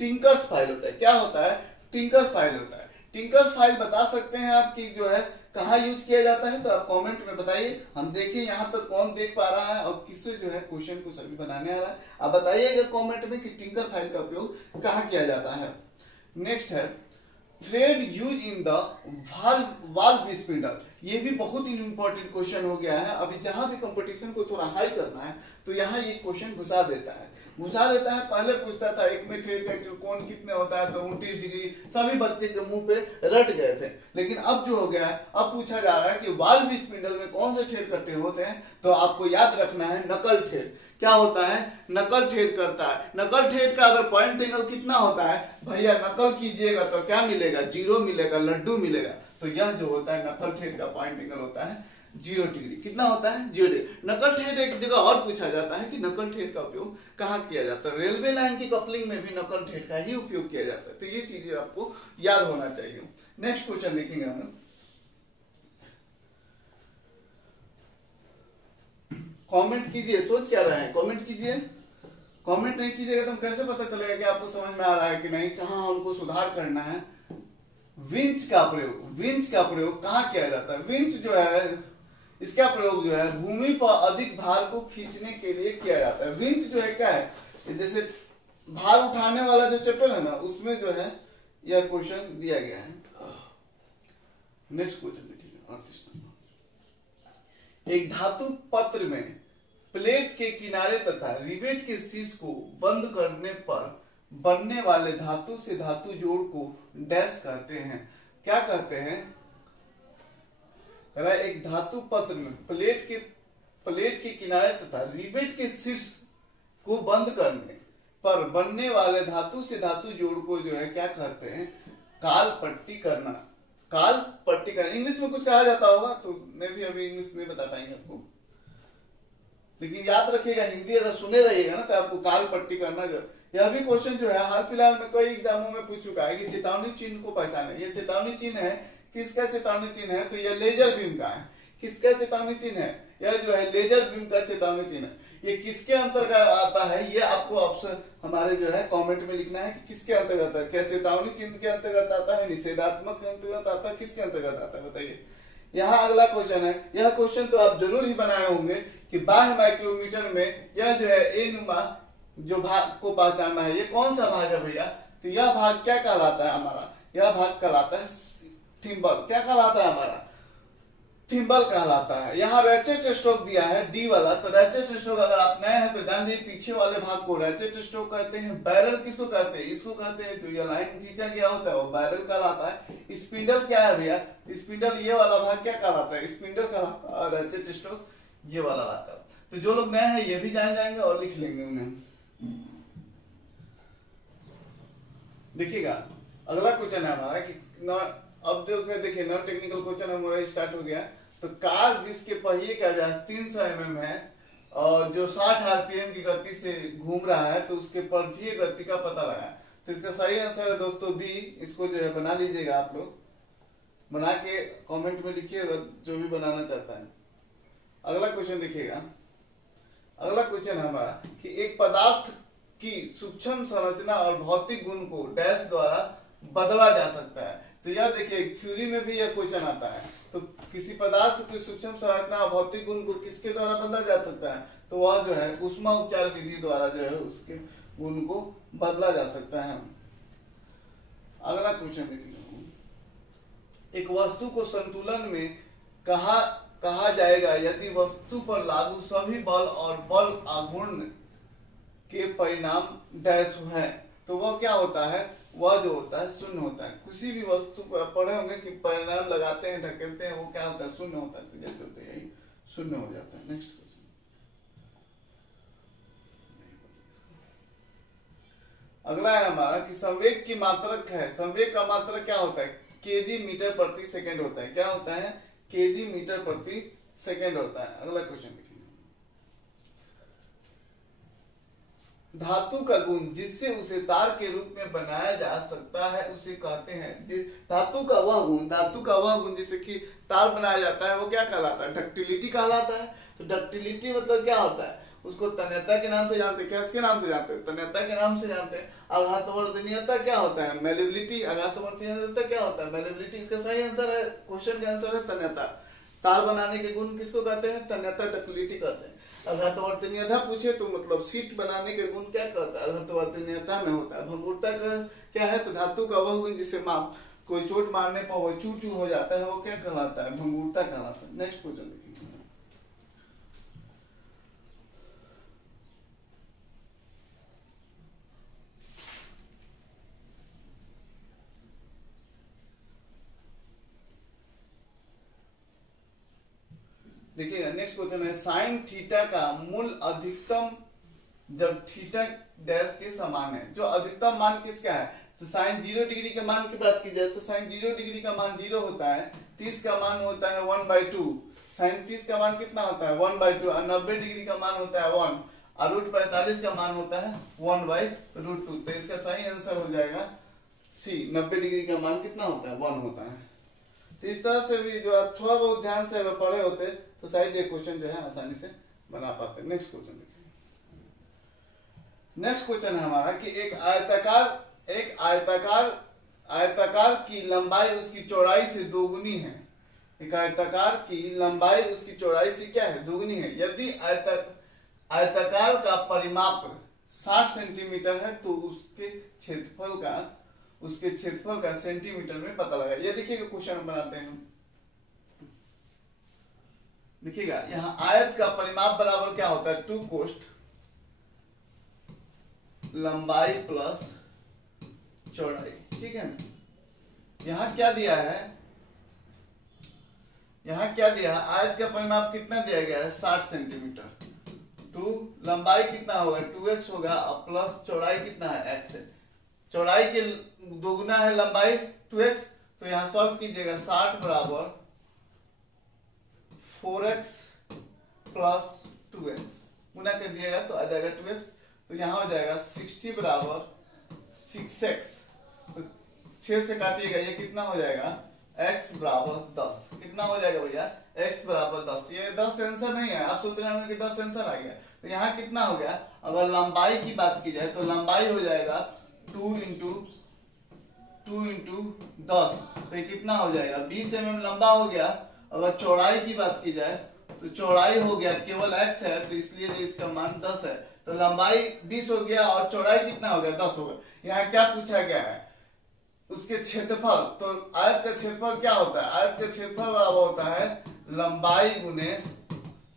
टिंकर्स फाइल होता है। क्या होता है, टिंकर्स फाइल होता है। टिंकर्स फाइल बता सकते हैं आप कि जो है कहाँ यूज किया जाता है, तो आप कमेंट में बताइए। हम देखें यहाँ तक कौन देख पा रहा है और किससे जो है क्वेश्चन को सभी बनाने आ रहा है, आप बताइएगा कमेंट में कि टिंकर फाइल का उपयोग कहाँ किया जाता है। नेक्स्ट है thread use in the valve spindle. ये भी बहुत ही इंपॉर्टेंट क्वेश्चन हो गया है। अभी जहां भी कंपटीशन को थोड़ा हाई करना है तो यहाँ ये क्वेश्चन घुसा देता है। पहले पूछता था एक में थ्रेड का कोण कितने होता है, तो 29 डिग्री, सभी बच्चे के मुंह पे रट गए थे। लेकिन अब जो हो गया है, अब पूछा जा रहा है कि वाल्व स्पिंडल में कौन से थ्रेड कटे होते हैं, तो आपको याद रखना है नकल थ्रेड। क्या होता है, नकल थ्रेड करता है। नकल थ्रेड का अगर पॉइंट एंगल कितना होता है भैया, नकल कीजिएगा तो क्या मिलेगा, 0 मिलेगा, लड्डू मिलेगा। तो यह जो होता है नकल थ्रेड का पॉइंट एंगल होता है 0 डिग्री। कितना होता है, 0 डिग्री। नकल थ्रेड एक जगह और पूछा जाता है कि नकल थ्रेड का उपयोग कहाँ किया जाता है, रेलवे लाइन की कपलिंग में भी नकल थ्रेड का ही उपयोग किया जाता है। तो ये चीजें आपको याद होना चाहिए। नेक्स्ट क्वेश्चन देखेंगे हम, कमेंट कीजिए, सोच क्या रहे हैं, कमेंट कीजिए। कमेंट नहीं कीजिएगा तो हम कैसे पता चलेगा कि आपको समझ में आ रहा है कि नहीं, कहाँ हमको सुधार करना है। विंच का प्रयोग कहाँ किया जाता है। विंच जो है, इसका प्रयोग जो है भूमि पर अधिक भार को खींचने के लिए किया जाता है। विंच जो है क्या है, जैसे भार उठाने वाला जो चैप्टर है ना, उसमें जो है यह क्वेश्चन दिया गया है। नेक्स्ट क्वेश्चन देखिए 38 नंबर, एक धातु पत्र में प्लेट के किनारे तथा रिवेट के शीर्ष को बंद करने पर बनने वाले धातु से धातु जोड़ को डैश कहते हैं। क्या कहते हैं, एक धातु पत्र में प्लेट के किनारे तथा रिवेट के शीर्ष को बंद करने पर बनने वाले धातु से धातु जोड़ को जो है क्या कहते हैं, काल पट्टी करना। इंग्लिश में कुछ कहा जाता होगा, तो मैं भी अभी इंग्लिश नहीं बता पाएंगे आपको, लेकिन याद रखिएगा हिंदी अगर सुने रहिएगा ना तो आपको काल पट्टी करना। जो यह भी क्वेश्चन जो है हाल फिलहाल में कई एग्जामों में पूछ चुका है कि चेतावनी चिन्ह को पहचाने। ये चेतावनी चिन्ह है, किसका चेतावनी चिन्ह है, तो यह लेजर बीम का है। किसका चेतावनी चिन्ह है, यह जो है लेजर बीम का चेतावनी चिन्ह है। ये किसके अंतर्गत आता है, ये आपको ऑप्शन हमारे जो है कमेंट में लिखना है कि किसके अंतर्गत है। क्या चेतावनी चिन्ह के अंतर्गत आता है, निषेधात्मक के अंतर्गत आता है, किसके अंतर्गत आता है बताइए। यहाँ अगला क्वेश्चन है, यह क्वेश्चन तो आप जरूर ही बनाए होंगे कि बाह्य माइक्रोमीटर में यह जो है ए नुमा जो भाग को पहचानना है, ये कौन सा भाग है भैया, तो यह भाग क्या कहलाता है हमारा, यह भाग कहलाता है थिम्बल। क्या कहलाता है हमारा, थिम्बल कहलाता है। यहाँ रैचेट स्ट्रोक दिया है डी वाला, तो रैचेट स्ट्रोक अगर आप नए हैं तो जान जाइए पीछे वाले भाग को रैचेट स्ट्रोक कहते हैं। बैरल किसको कहते हैं, इसको कहते हैं जो ये लाइन खींचा गया होता है वो बैरल कहलाता है। स्पिंडल क्या है भैया, स्पिंडल ये वाला भाग क्या कहलाता है, स्पिंडल कहलाता है। रैचेट स्ट्रोक ये वाला भाग का। तो जो लोग नए हैं ये भी जान जाएंगे और लिख लेंगे उन्हें। देखिएगा अगला क्वेश्चन है हमारा कि अब जो देखिए नॉन टेक्निकल क्वेश्चन हमारा स्टार्ट हो गया। तो कार जिसके पहिए का व्यास 300 mm है और जो 60 RPM की गति से घूम रहा है, तो उसके परिधीय गति का पता लगाएं। तो इसका सही आंसर है दोस्तों बी। इसको जो है बना लीजिएगा, आप लोग बना के कमेंट में लिखिएगा जो भी बनाना चाहता है। अगला क्वेश्चन देखिएगा, अगला क्वेश्चन हमारा कि एक पदार्थ की सूक्ष्म संरचना और भौतिक गुण को डैश द्वारा बदला जा सकता है। तो यह देखिए थ्योरी में भी यह क्वेश्चन आता है। तो किसी पदार्थ की सूक्ष्म संरचना और भौतिक गुण को किसके द्वारा बदला जा सकता है, तो वह जो है ऊष्मा उपचार विधि द्वारा जो है उसके गुण को बदला जा सकता है। अगला क्वेश्चन देखिए, एक वस्तु को संतुलन में कहा जाएगा यदि वस्तु पर लागू सभी बल और बल आघूर्ण के परिणाम डैश है। तो वह क्या होता है, वह जो होता है शून्य होता है। किसी भी वस्तु पर पढ़े होंगे कि परिणाम लगाते हैं ढकेलते हैं, वो क्या होता है, शून्य होता है। तो जैसे होता है यही शून्य हो जाता है। नेक्स्ट क्वेश्चन, अगला है हमारा कि संवेग की मात्रक है, संवेग का मात्रक क्या होता है, केजी मीटर प्रति सेकंड होता है। क्या होता है, केजी मीटर प्रति सेकंड होता है। अगला क्वेश्चन देखिए, धातु का गुण जिससे उसे तार के रूप में बनाया जा सकता है उसे कहते हैं, धातु का वह गुण जिससे कि तार बनाया जाता है वो क्या कहलाता है, डक्टिलिटी कहलाता है। तो डक्टिलिटी मतलब क्या होता है, उसको तन्यता के नाम से जानते हैं। किसके नाम से जानते हैं, तन्यता के नाम से जानते हैं। आघातवर्धनीयता क्या होता है, मेलेबिलिटी। आघातवर्धनीयता क्या होता है, मेलेबिलिटी। इसका सही आंसर है, क्वेश्चन का आंसर है तन्यता। तार बनाने के गुण किसको कहते हैं, तन्यता, डक्टिलिटी कहते हैं। आघातवर्धनीयता पूछे तो मतलब सीट बनाने के गुण क्या कहता है, आघातवर्धनीयता में होता है। भंगुरता का क्या है, तो धातु का वह गुण जिसे कोई चोट मारने पर वो चूर चूर हो जाता है वो क्या कहलाता है, भंगुरता कहलाता है। नेक्स्ट क्वेश्चन देखिए, देखिएगा। नेक्स्ट क्वेश्चन है साइन थीटा का मूल अधिकतम जब थीटा डैश के समान है। जो अधिकतम मान किसका है, तो साइन 0 डिग्री के मान की बात की जाए तो साइन 0 डिग्री का मान 0 होता है। 30 का मान होता है 1/2। साइन 30 का मान कितना होता है, 1/2। और 90 डिग्री का मान होता है 1। और रूट 45 का मान होता है 1/√2। तो इसका सही आंसर हो जाएगा सी। 90 डिग्री का मान कितना होता है, 1 होता है। तो इस तरह से भी जो आप थोड़ा बहुत ध्यान से अगर पढ़े होते तो शायद ये क्वेश्चन जो है आसानी से बना पाते। नेक्स्ट क्वेश्चन देखिए। नेक्स्ट क्वेश्चन है हमारा कि एक आयताकार की लंबाई उसकी चौड़ाई से दोगुनी है। एक आयताकार की लंबाई उसकी चौड़ाई से क्या है, दोगुनी है। यदि आयताकार का परिमाप 60 सेंटीमीटर है तो उसके क्षेत्रफल का सेंटीमीटर में पता लगा। ये देखिएगा क्वेश्चन बनाते हैं हम। देखिएगा यहाँ आयत का परिमाप बराबर क्या होता है, 2 कोष्ठ लंबाई प्लस चौड़ाई। ठीक है, यहाँ क्या दिया है, आयत का परिमाप कितना दिया गया है, 60 सेंटीमीटर। 2 लंबाई कितना होगा, 2x होगा, और प्लस चौड़ाई कितना है, x है। चौड़ाई के दोगुना है लंबाई 2x, तो यहाँ सॉल्व कीजिएगा। 60 बराबर 4x प्लस 2x गुना कर दिएगा तो आ जाएगा 2x। तो यहाँ हो जाएगा 60 बराबर 6x। तो 6 से काटिएगा, ये कितना हो जाएगा, x बराबर 10। कितना हो जाएगा भैया, x बराबर 10। ये 10 आंसर नहीं है, आप सोच रहे होंगे कि 10 आंसर आ गया। तो यहाँ कितना हो गया, अगर लंबाई की बात की जाए तो लंबाई हो जाएगा 2 इंटू 10। तो ये कितना हो जाएगा, 20 mm लंबा हो गया। अगर चौड़ाई की बात की जाए तो चौड़ाई हो गया, केवल x है तो इसलिए इसका मान 10 है। तो लंबाई 20 हो गया और चौड़ाई कितना हो गया, 10 हो गया। यहाँ क्या पूछा गया है, उसके क्षेत्रफल। तो आयत का क्षेत्रफल क्या होता है, आयत का क्षेत्रफल बराबर होता है लंबाई गुने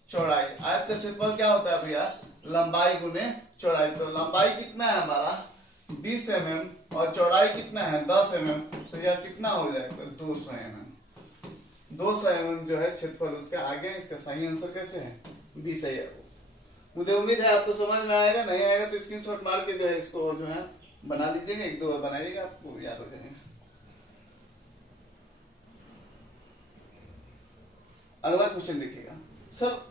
चौड़ाई। आयत का क्षेत्रफल क्या होता है भैया, लंबाई गुने चौड़ाई। तो लंबाई कितना है हमारा 20 mm और चौड़ाई कितना है 10 mm। तो यह कितना हो जाएगा 200 mm। 200 mm जो है क्षेत्रफल उसका। आगे इसका सही आंसर कैसे है, 20 है। मुझे उम्मीद है आपको समझ में आएगा, नहीं आएगा तो स्क्रीनशॉट मार के जो है इसको जो है बना लीजिएगा, 1-2 बार बनाइएगा, आपको याद हो जाएगा। अगला क्वेश्चन देखिएगा। सर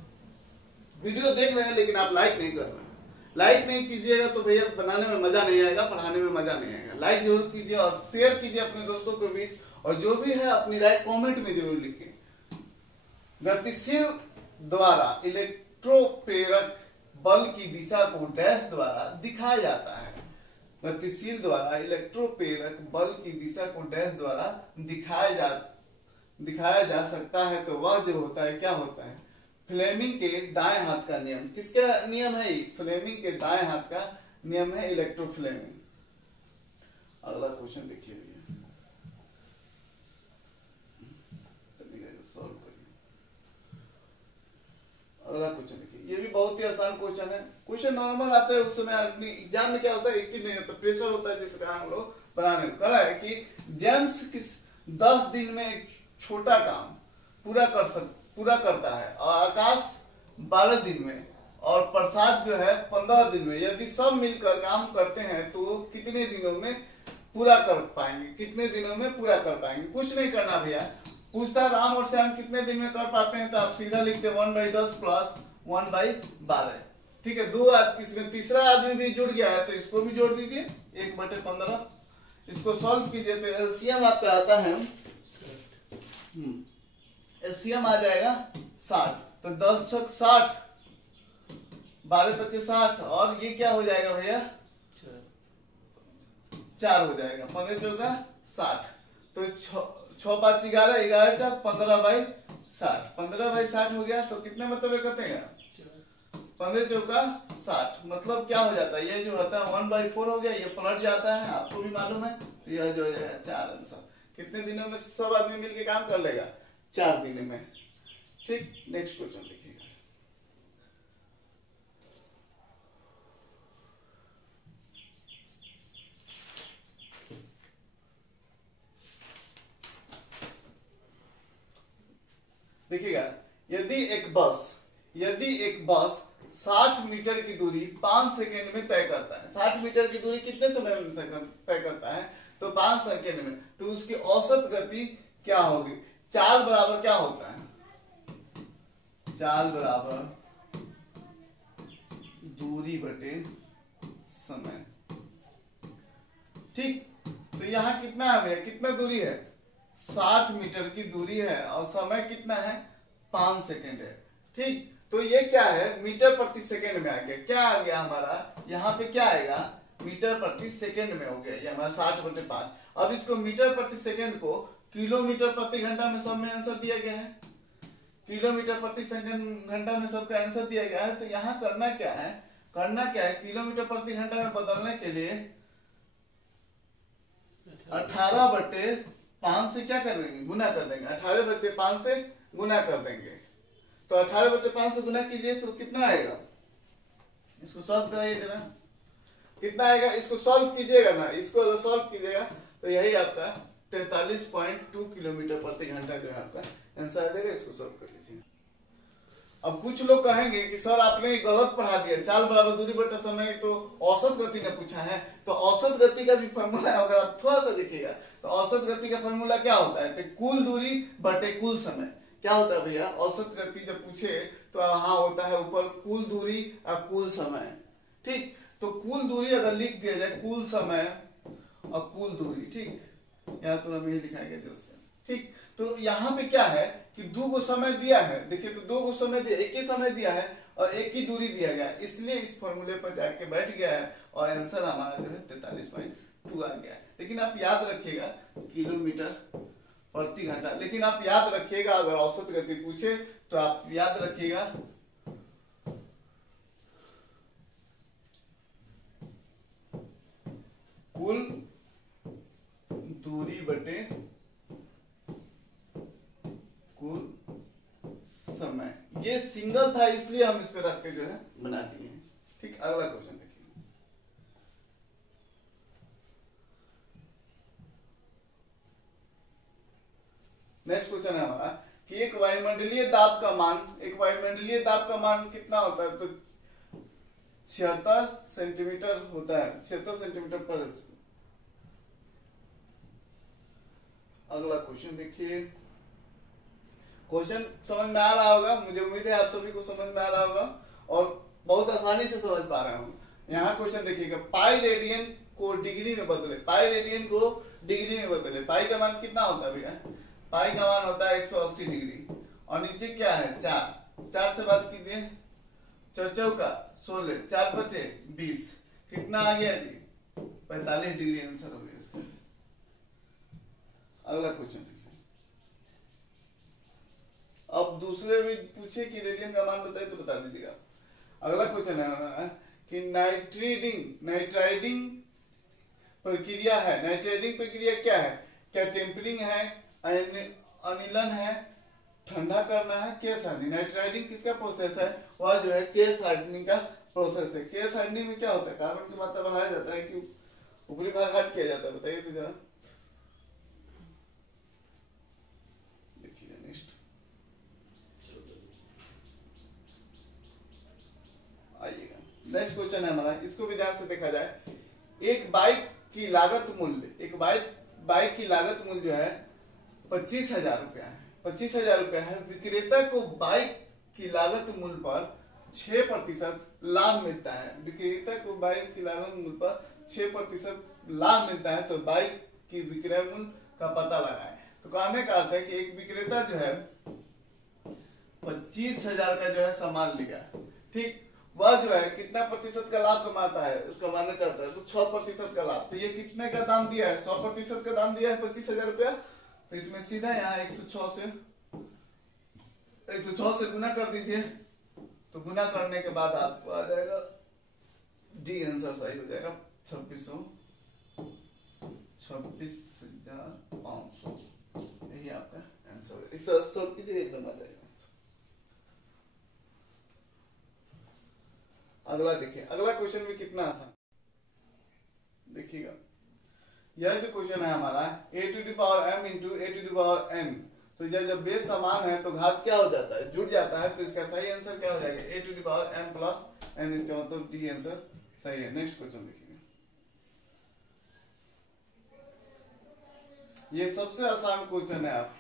वीडियो देख रहे हैं लेकिन आप लाइक नहीं कर रहे हैं। लाइक नहीं कीजिएगा तो भैया बनाने में मजा नहीं आएगा, पढ़ाने में मजा नहीं आएगा। लाइक जरूर कीजिए और शेयर कीजिए अपने दोस्तों के बीच, और जो भी है अपनी राय कमेंट में जरूर लिखिए। गतिशील द्वारा इलेक्ट्रोप्रेरक बल की दिशा को डैश द्वारा दिखाया जाता है। गतिशील द्वारा इलेक्ट्रोप्रेरक बल की दिशा को डैश द्वारा दिखाया जा सकता है। तो वह जो होता है क्या होता है, फ्लेमिंग के दाएं हाथ का नियम। किसका नियम है, फ्लेमिंग के दाएं हाथ का नियम है इलेक्ट्रोफ्लेमिंग। अगला क्वेश्चन देखिए भैया, सॉल्व करिए। अगला क्वेश्चन देखिए, ये भी बहुत ही आसान क्वेश्चन है। क्वेश्चन नॉर्मल आता है, उस समय अपनी एग्जाम में क्या होता है, एक्टिव नहीं होता, प्रेशर होता है जिसका हम लोग बनाने में करा है कि जेम्स किस 10 दिन में एक छोटा काम पूरा पूरा करता है, और आकाश 12 दिन में, और प्रसाद जो है 15 दिन में। यदि सब मिलकर काम करते हैं तो वो कितने दिनों में पूरा कर पाएंगे, कितने दिनों में पूरा कर पाएंगे? कुछ नहीं करना भैया, पूछता राम और श्याम कितने दिन में कर पाते हैं, तो आप सीधा लिखते 1/10 प्लस 1/12। ठीक है, दो इसमें तीसरा आदमी भी जुड़ गया है तो इसको भी जोड़ दीजिए 1/15। इसको सॉल्व कीजिए तो एलसीएम आपका आता है, एलसीएम आ जाएगा 60। तो 10 छक 60, 12 25 60, और ये क्या हो जाएगा भैया 4 हो जाएगा, 15 चौका 60। तो 6 5 11, 11 4, 15/60, 15/60 हो गया। तो कितने मतलब कहते हैं 15 चौका 60, मतलब क्या हो जाता है, ये जो होता है 1/4 हो गया, ये पलट जाता है, आपको भी मालूम है। तो यह जो हो जाएगा 4 आंसर। कितने दिनों में सब आदमी मिलके काम कर लेगा? 4 दिन में। ठीक, नेक्स्ट क्वेश्चन देखिएगा। देखिएगा, यदि एक बस 60 मीटर की दूरी 5 सेकेंड में तय करता है, 60 मीटर की दूरी कितने समय में तय करता है? तो 5 सेकेंड में। तो उसकी औसत गति क्या होगी? चाल बराबर क्या होता है? चाल बराबर दूरी बटे समय। ठीक, तो यहाँ कितना है, कितना दूरी है? 60 मीटर की दूरी है, और समय कितना है? 5 सेकेंड है। ठीक, तो ये क्या है, मीटर प्रति सेकेंड में आ गया। क्या आ गया हमारा यहाँ पे, क्या आएगा? मीटर प्रति सेकेंड में हो गया, ये हमारा 60/5। अब इसको मीटर प्रति सेकेंड को किलोमीटर प्रति घंटा में सब में आंसर दिया गया है, किलोमीटर प्रति सेकेंड घंटा में सबका आंसर दिया गया है। तो यहाँ करना क्या है, किलोमीटर प्रति घंटा में बदलने के लिए 18/5 से क्या कर देंगे? गुना कर देंगे। 18/5 से गुना कर देंगे। तो 18/5 से गुना कीजिए तो कितना आएगा? इसको सॉल्व कराइए जरा, कितना आएगा? इसको सॉल्व कीजिएगा ना, इसको अगर सॉल्व कीजिएगा तो यही आपका 43.2 किलोमीटर प्रति घंटा जो है आपका आंसर आ जाएगा। इसको सॉल्व कर लीजिए। अब कुछ लोग कहेंगे कि सर आपने गलत पढ़ा दिया, चाल बराबर दूरी बटा समय, तो औसत गति ने पूछा है। तो औसत गति का भी फॉर्मूला है, अगर आप थोड़ा सा देखिएगा तो औसत गति का फॉर्मूला क्या होता है? तो कुल दूरी बटे कुल समय। क्या होता है भैया, औसत गति जब पूछे तो वहां होता है ऊपर कुल दूरी और कुल समय। ठीक, तो कुल दूरी अगर लिख दिया जाए, कुल समय और कुल दूरी, ठीक, यहाँ तो हमें लिखा गया जैसे। ठीक, तो यहाँ पे क्या है कि 2 गो समय दिया है। देखिए, तो 2 गो समय दिया, एक ही समय दिया है और एक ही दूरी दिया गया है, इसलिए इस फॉर्मूले पर जाके बैठ गया है और आंसर हमारा जो है 43.2 आ गया है। लेकिन आप याद रखिएगा किलोमीटर प्रति घंटा। लेकिन आप याद रखिएगा, अगर औसत गति पूछे तो आप याद रखिएगा कुल दूरी बटे कुल समय। ये सिंगल था इसलिए हम इस पे रख के जो है बना दिए हैं। ठीक, अगला क्वेश्चन देखिए। नेक्स्ट क्वेश्चन है हमारा कि एक वायुमंडलीय दाब का मान कितना होता है? तो 76 सेंटीमीटर होता है, 76 सेंटीमीटर पर। अगला क्वेश्चन देखिए। क्वेश्चन समझ में आ रहा होगा, मुझे उम्मीद है आप सभी को समझ में आ रहा होगा और बहुत आसानी से समझ पा रहे हूँ। यहाँ क्वेश्चन देखिएगा, पाई रेडियन को डिग्री में बदले, पाई का मान कितना होता है भैया? पाई का मान होता है 180 डिग्री, और नीचे क्या है 4 से बात कीजिए, 4 चौका 16, 4 बचे 20, कितना आ गया जी? 45 डिग्री आंसर हो गया इसका। अगला क्वेश्चन देखिए। अब दूसरे भी पूछे कि रेडियन का मान बताइए तो बता दीजिएगा। अगला क्वेश्चन है कि नाइट्राइडिंग प्रक्रिया है। नाइट्राइडिंग प्रक्रिया क्या है? क्या टेम्परिंग है, अनिलन है, ठंडा करना है, केस हार्डनिंग? नाइट्राइडिंग किसका प्रोसेस है? वह जो है केस हार्डनिंग का प्रोसेस है। केस हार्डनिंग में क्या होता है? कार्बन की मात्रा बढ़ाया जाता है कि ऊपरी भाग हट किया जाता है? बताइए तो जरा। नेक्स्ट क्वेश्चन है हमारा, इसको भी ध्यान से देखा जाए। एक बाइक की लागत मूल्य, एक बाइक की लागत मूल्य जो है 25,000 रुपया है, 25,000 रुपया है। विक्रेता को बाइक की लागत मूल्य पर 6% लाभ मिलता है। विक्रेता को बाइक की लागत मूल्य पर 6% लाभ मिलता है, तो बाइक की विक्रय मूल्य का पता लगाएं। तो कहने का अर्थ है कि एक विक्रेता जो है 25,000 का जो है सामान लिया, ठीक, वह जो है कितना प्रतिशत का लाभ कमाना चाहता है, तो 6% का लाभ। तो ये कितने का दाम दिया है, 100% का दाम दिया है 25,000 रुपया। तो इसमें सीधा यहाँ 106 से गुना कर दीजिए। तो गुना करने के बाद आपको आ जाएगा डी आंसर सही हो जाएगा 26,500, यही आपका आंसर है। इस तरह सॉल्व कीजिए, एकदम आ जाएगा। अगला देखिए, अगला क्वेश्चन भी कितना आसान, देखिएगा। यह जो क्वेश्चन है हमारा a⁴m इंटू a⁴n, तो जब बेस समान है तो घात क्या हो जाता है, जुड़ जाता है। तो इसका सही आंसर क्या हो जाएगा, a⁴m प्लस n, इसका मतलब डी आंसर सही है। नेक्स्ट क्वेश्चन देखिए, ये सबसे आसान क्वेश्चन है। आप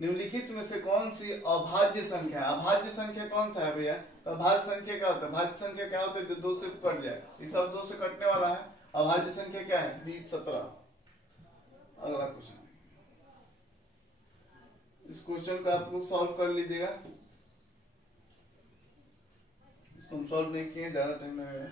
निम्नलिखित में से कौन सी अभाज्य संख्या, अभाज्य संख्या कौन सा है भैया, तो अभाज्य संख्या क्या होता है, भाज्य संख्या क्या होता है, जो 2 से कट जाए, ये सब 2 से कटने वाला है। अभाज्य संख्या क्या है, 20, 17। अगला क्वेश्चन, इस क्वेश्चन को आप लोग सॉल्व कर लीजिएगा। इसको हम सॉल्व नहीं किए, ज्यादा टाइम लगेगा।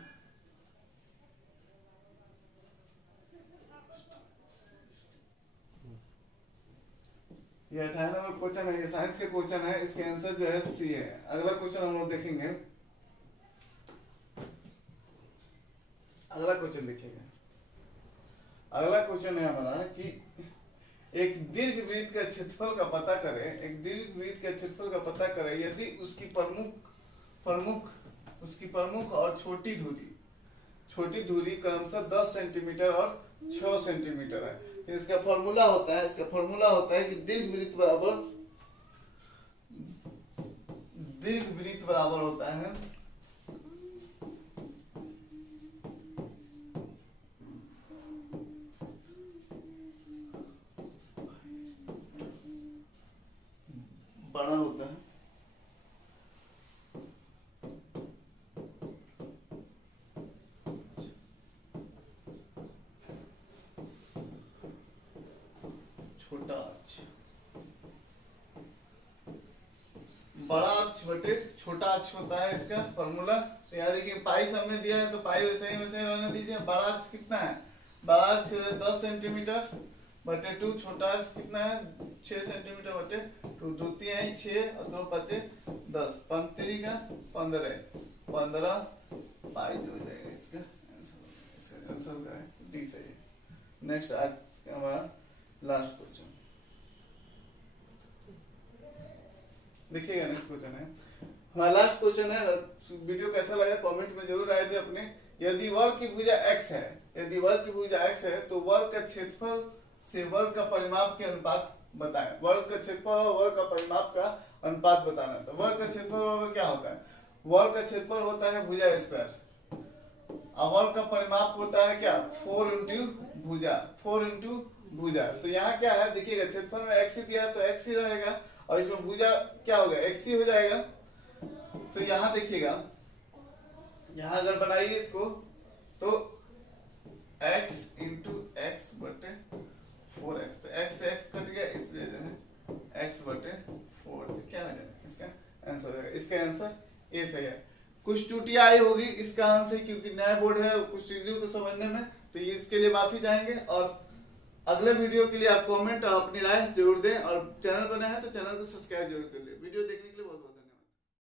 ये 98 नंबर क्वेश्चन है, ये साइंस के क्वेश्चन है, इसके आंसर जो है सी है। अगला क्वेश्चन हम लोग देखेंगे, अगला क्वेश्चन देखिएगा। अगला क्वेश्चन है हमारा कि एक दीर्घवृत्त का क्षेत्रफल का पता करें, एक दीर्घवृत्त के क्षेत्रफल का पता करें यदि उसकी प्रमुख और छोटी धुरी क्रमशः 10 सेंटीमीटर और 6 सेंटीमीटर है। इसका फॉर्मूला होता है कि दीर्घवृत्त बराबर होता है बड़ा होता है छोटा अक्ष, बड़ा अक्ष बटे छोटा अक्ष होता है इसका फॉर्मूला। तो यहाँ देखिए पाई सामने दिया है, तो पाई वैसे ही रहने दीजिए। बड़ा अक्ष कितना है, बड़ा अक्ष 10 सेंटीमीटर बटे 2, छोटा अक्ष कितना है 6 सेंटीमीटर बटे 2, 2 3 6 और 2 5 10, 5 का 15 पाई जो हो जाएगा इसका आंसर का है डी सही। नेक्स्ट आज हमारा लास्ट क्वेश्चन देखिएगा। नेक्स्ट क्वेश्चन है हमारा लास्ट क्वेश्चन है। वीडियो कैसा लगा कमेंट में जरूर राय दे अपने। यदि वर्ग की भुजा x है, तो वर्ग का क्षेत्रफल से वर्ग का परिमाप के अनुपात बताएं। वर्ग का क्षेत्रफल और वर्ग का परिमाप का अनुपात बताना। तो वर्ग का क्षेत्रफल क्या होता है, वर्ग का क्षेत्रफल होता है भुजा स्क्वायर, और वर्ग का परिमाप होता है क्या 4 इंटू भुजा। तो यहाँ क्या है देखिएगा, क्षेत्रफल में x दिया है तो x ही रहेगा, और इसमें भुजा क्या होगा x ही हो जाएगा। तो यहाँ देखिएगा, यहाँ अगर बनाइए इसको तो x इंटू एक्स बटे 4x, तो x से x कट गया, इसलिए जो है x बटे 4 क्या हो जाएगा इसका आंसर हो जाएगा। इसका आंसर ए सही है। कुछ त्रुटियां आई होगी इसका आंसर, क्योंकि नया बोर्ड है कुछ चीजों को समझने में, तो ये इसके लिए माफी चाहेंगे। और अगले वीडियो के लिए आप कमेंट और अपनी राय जरूर दें, और चैनल बना है तो चैनल को सब्सक्राइब जरूर कर ले। वीडियो देखने के लिए बहुत बहुत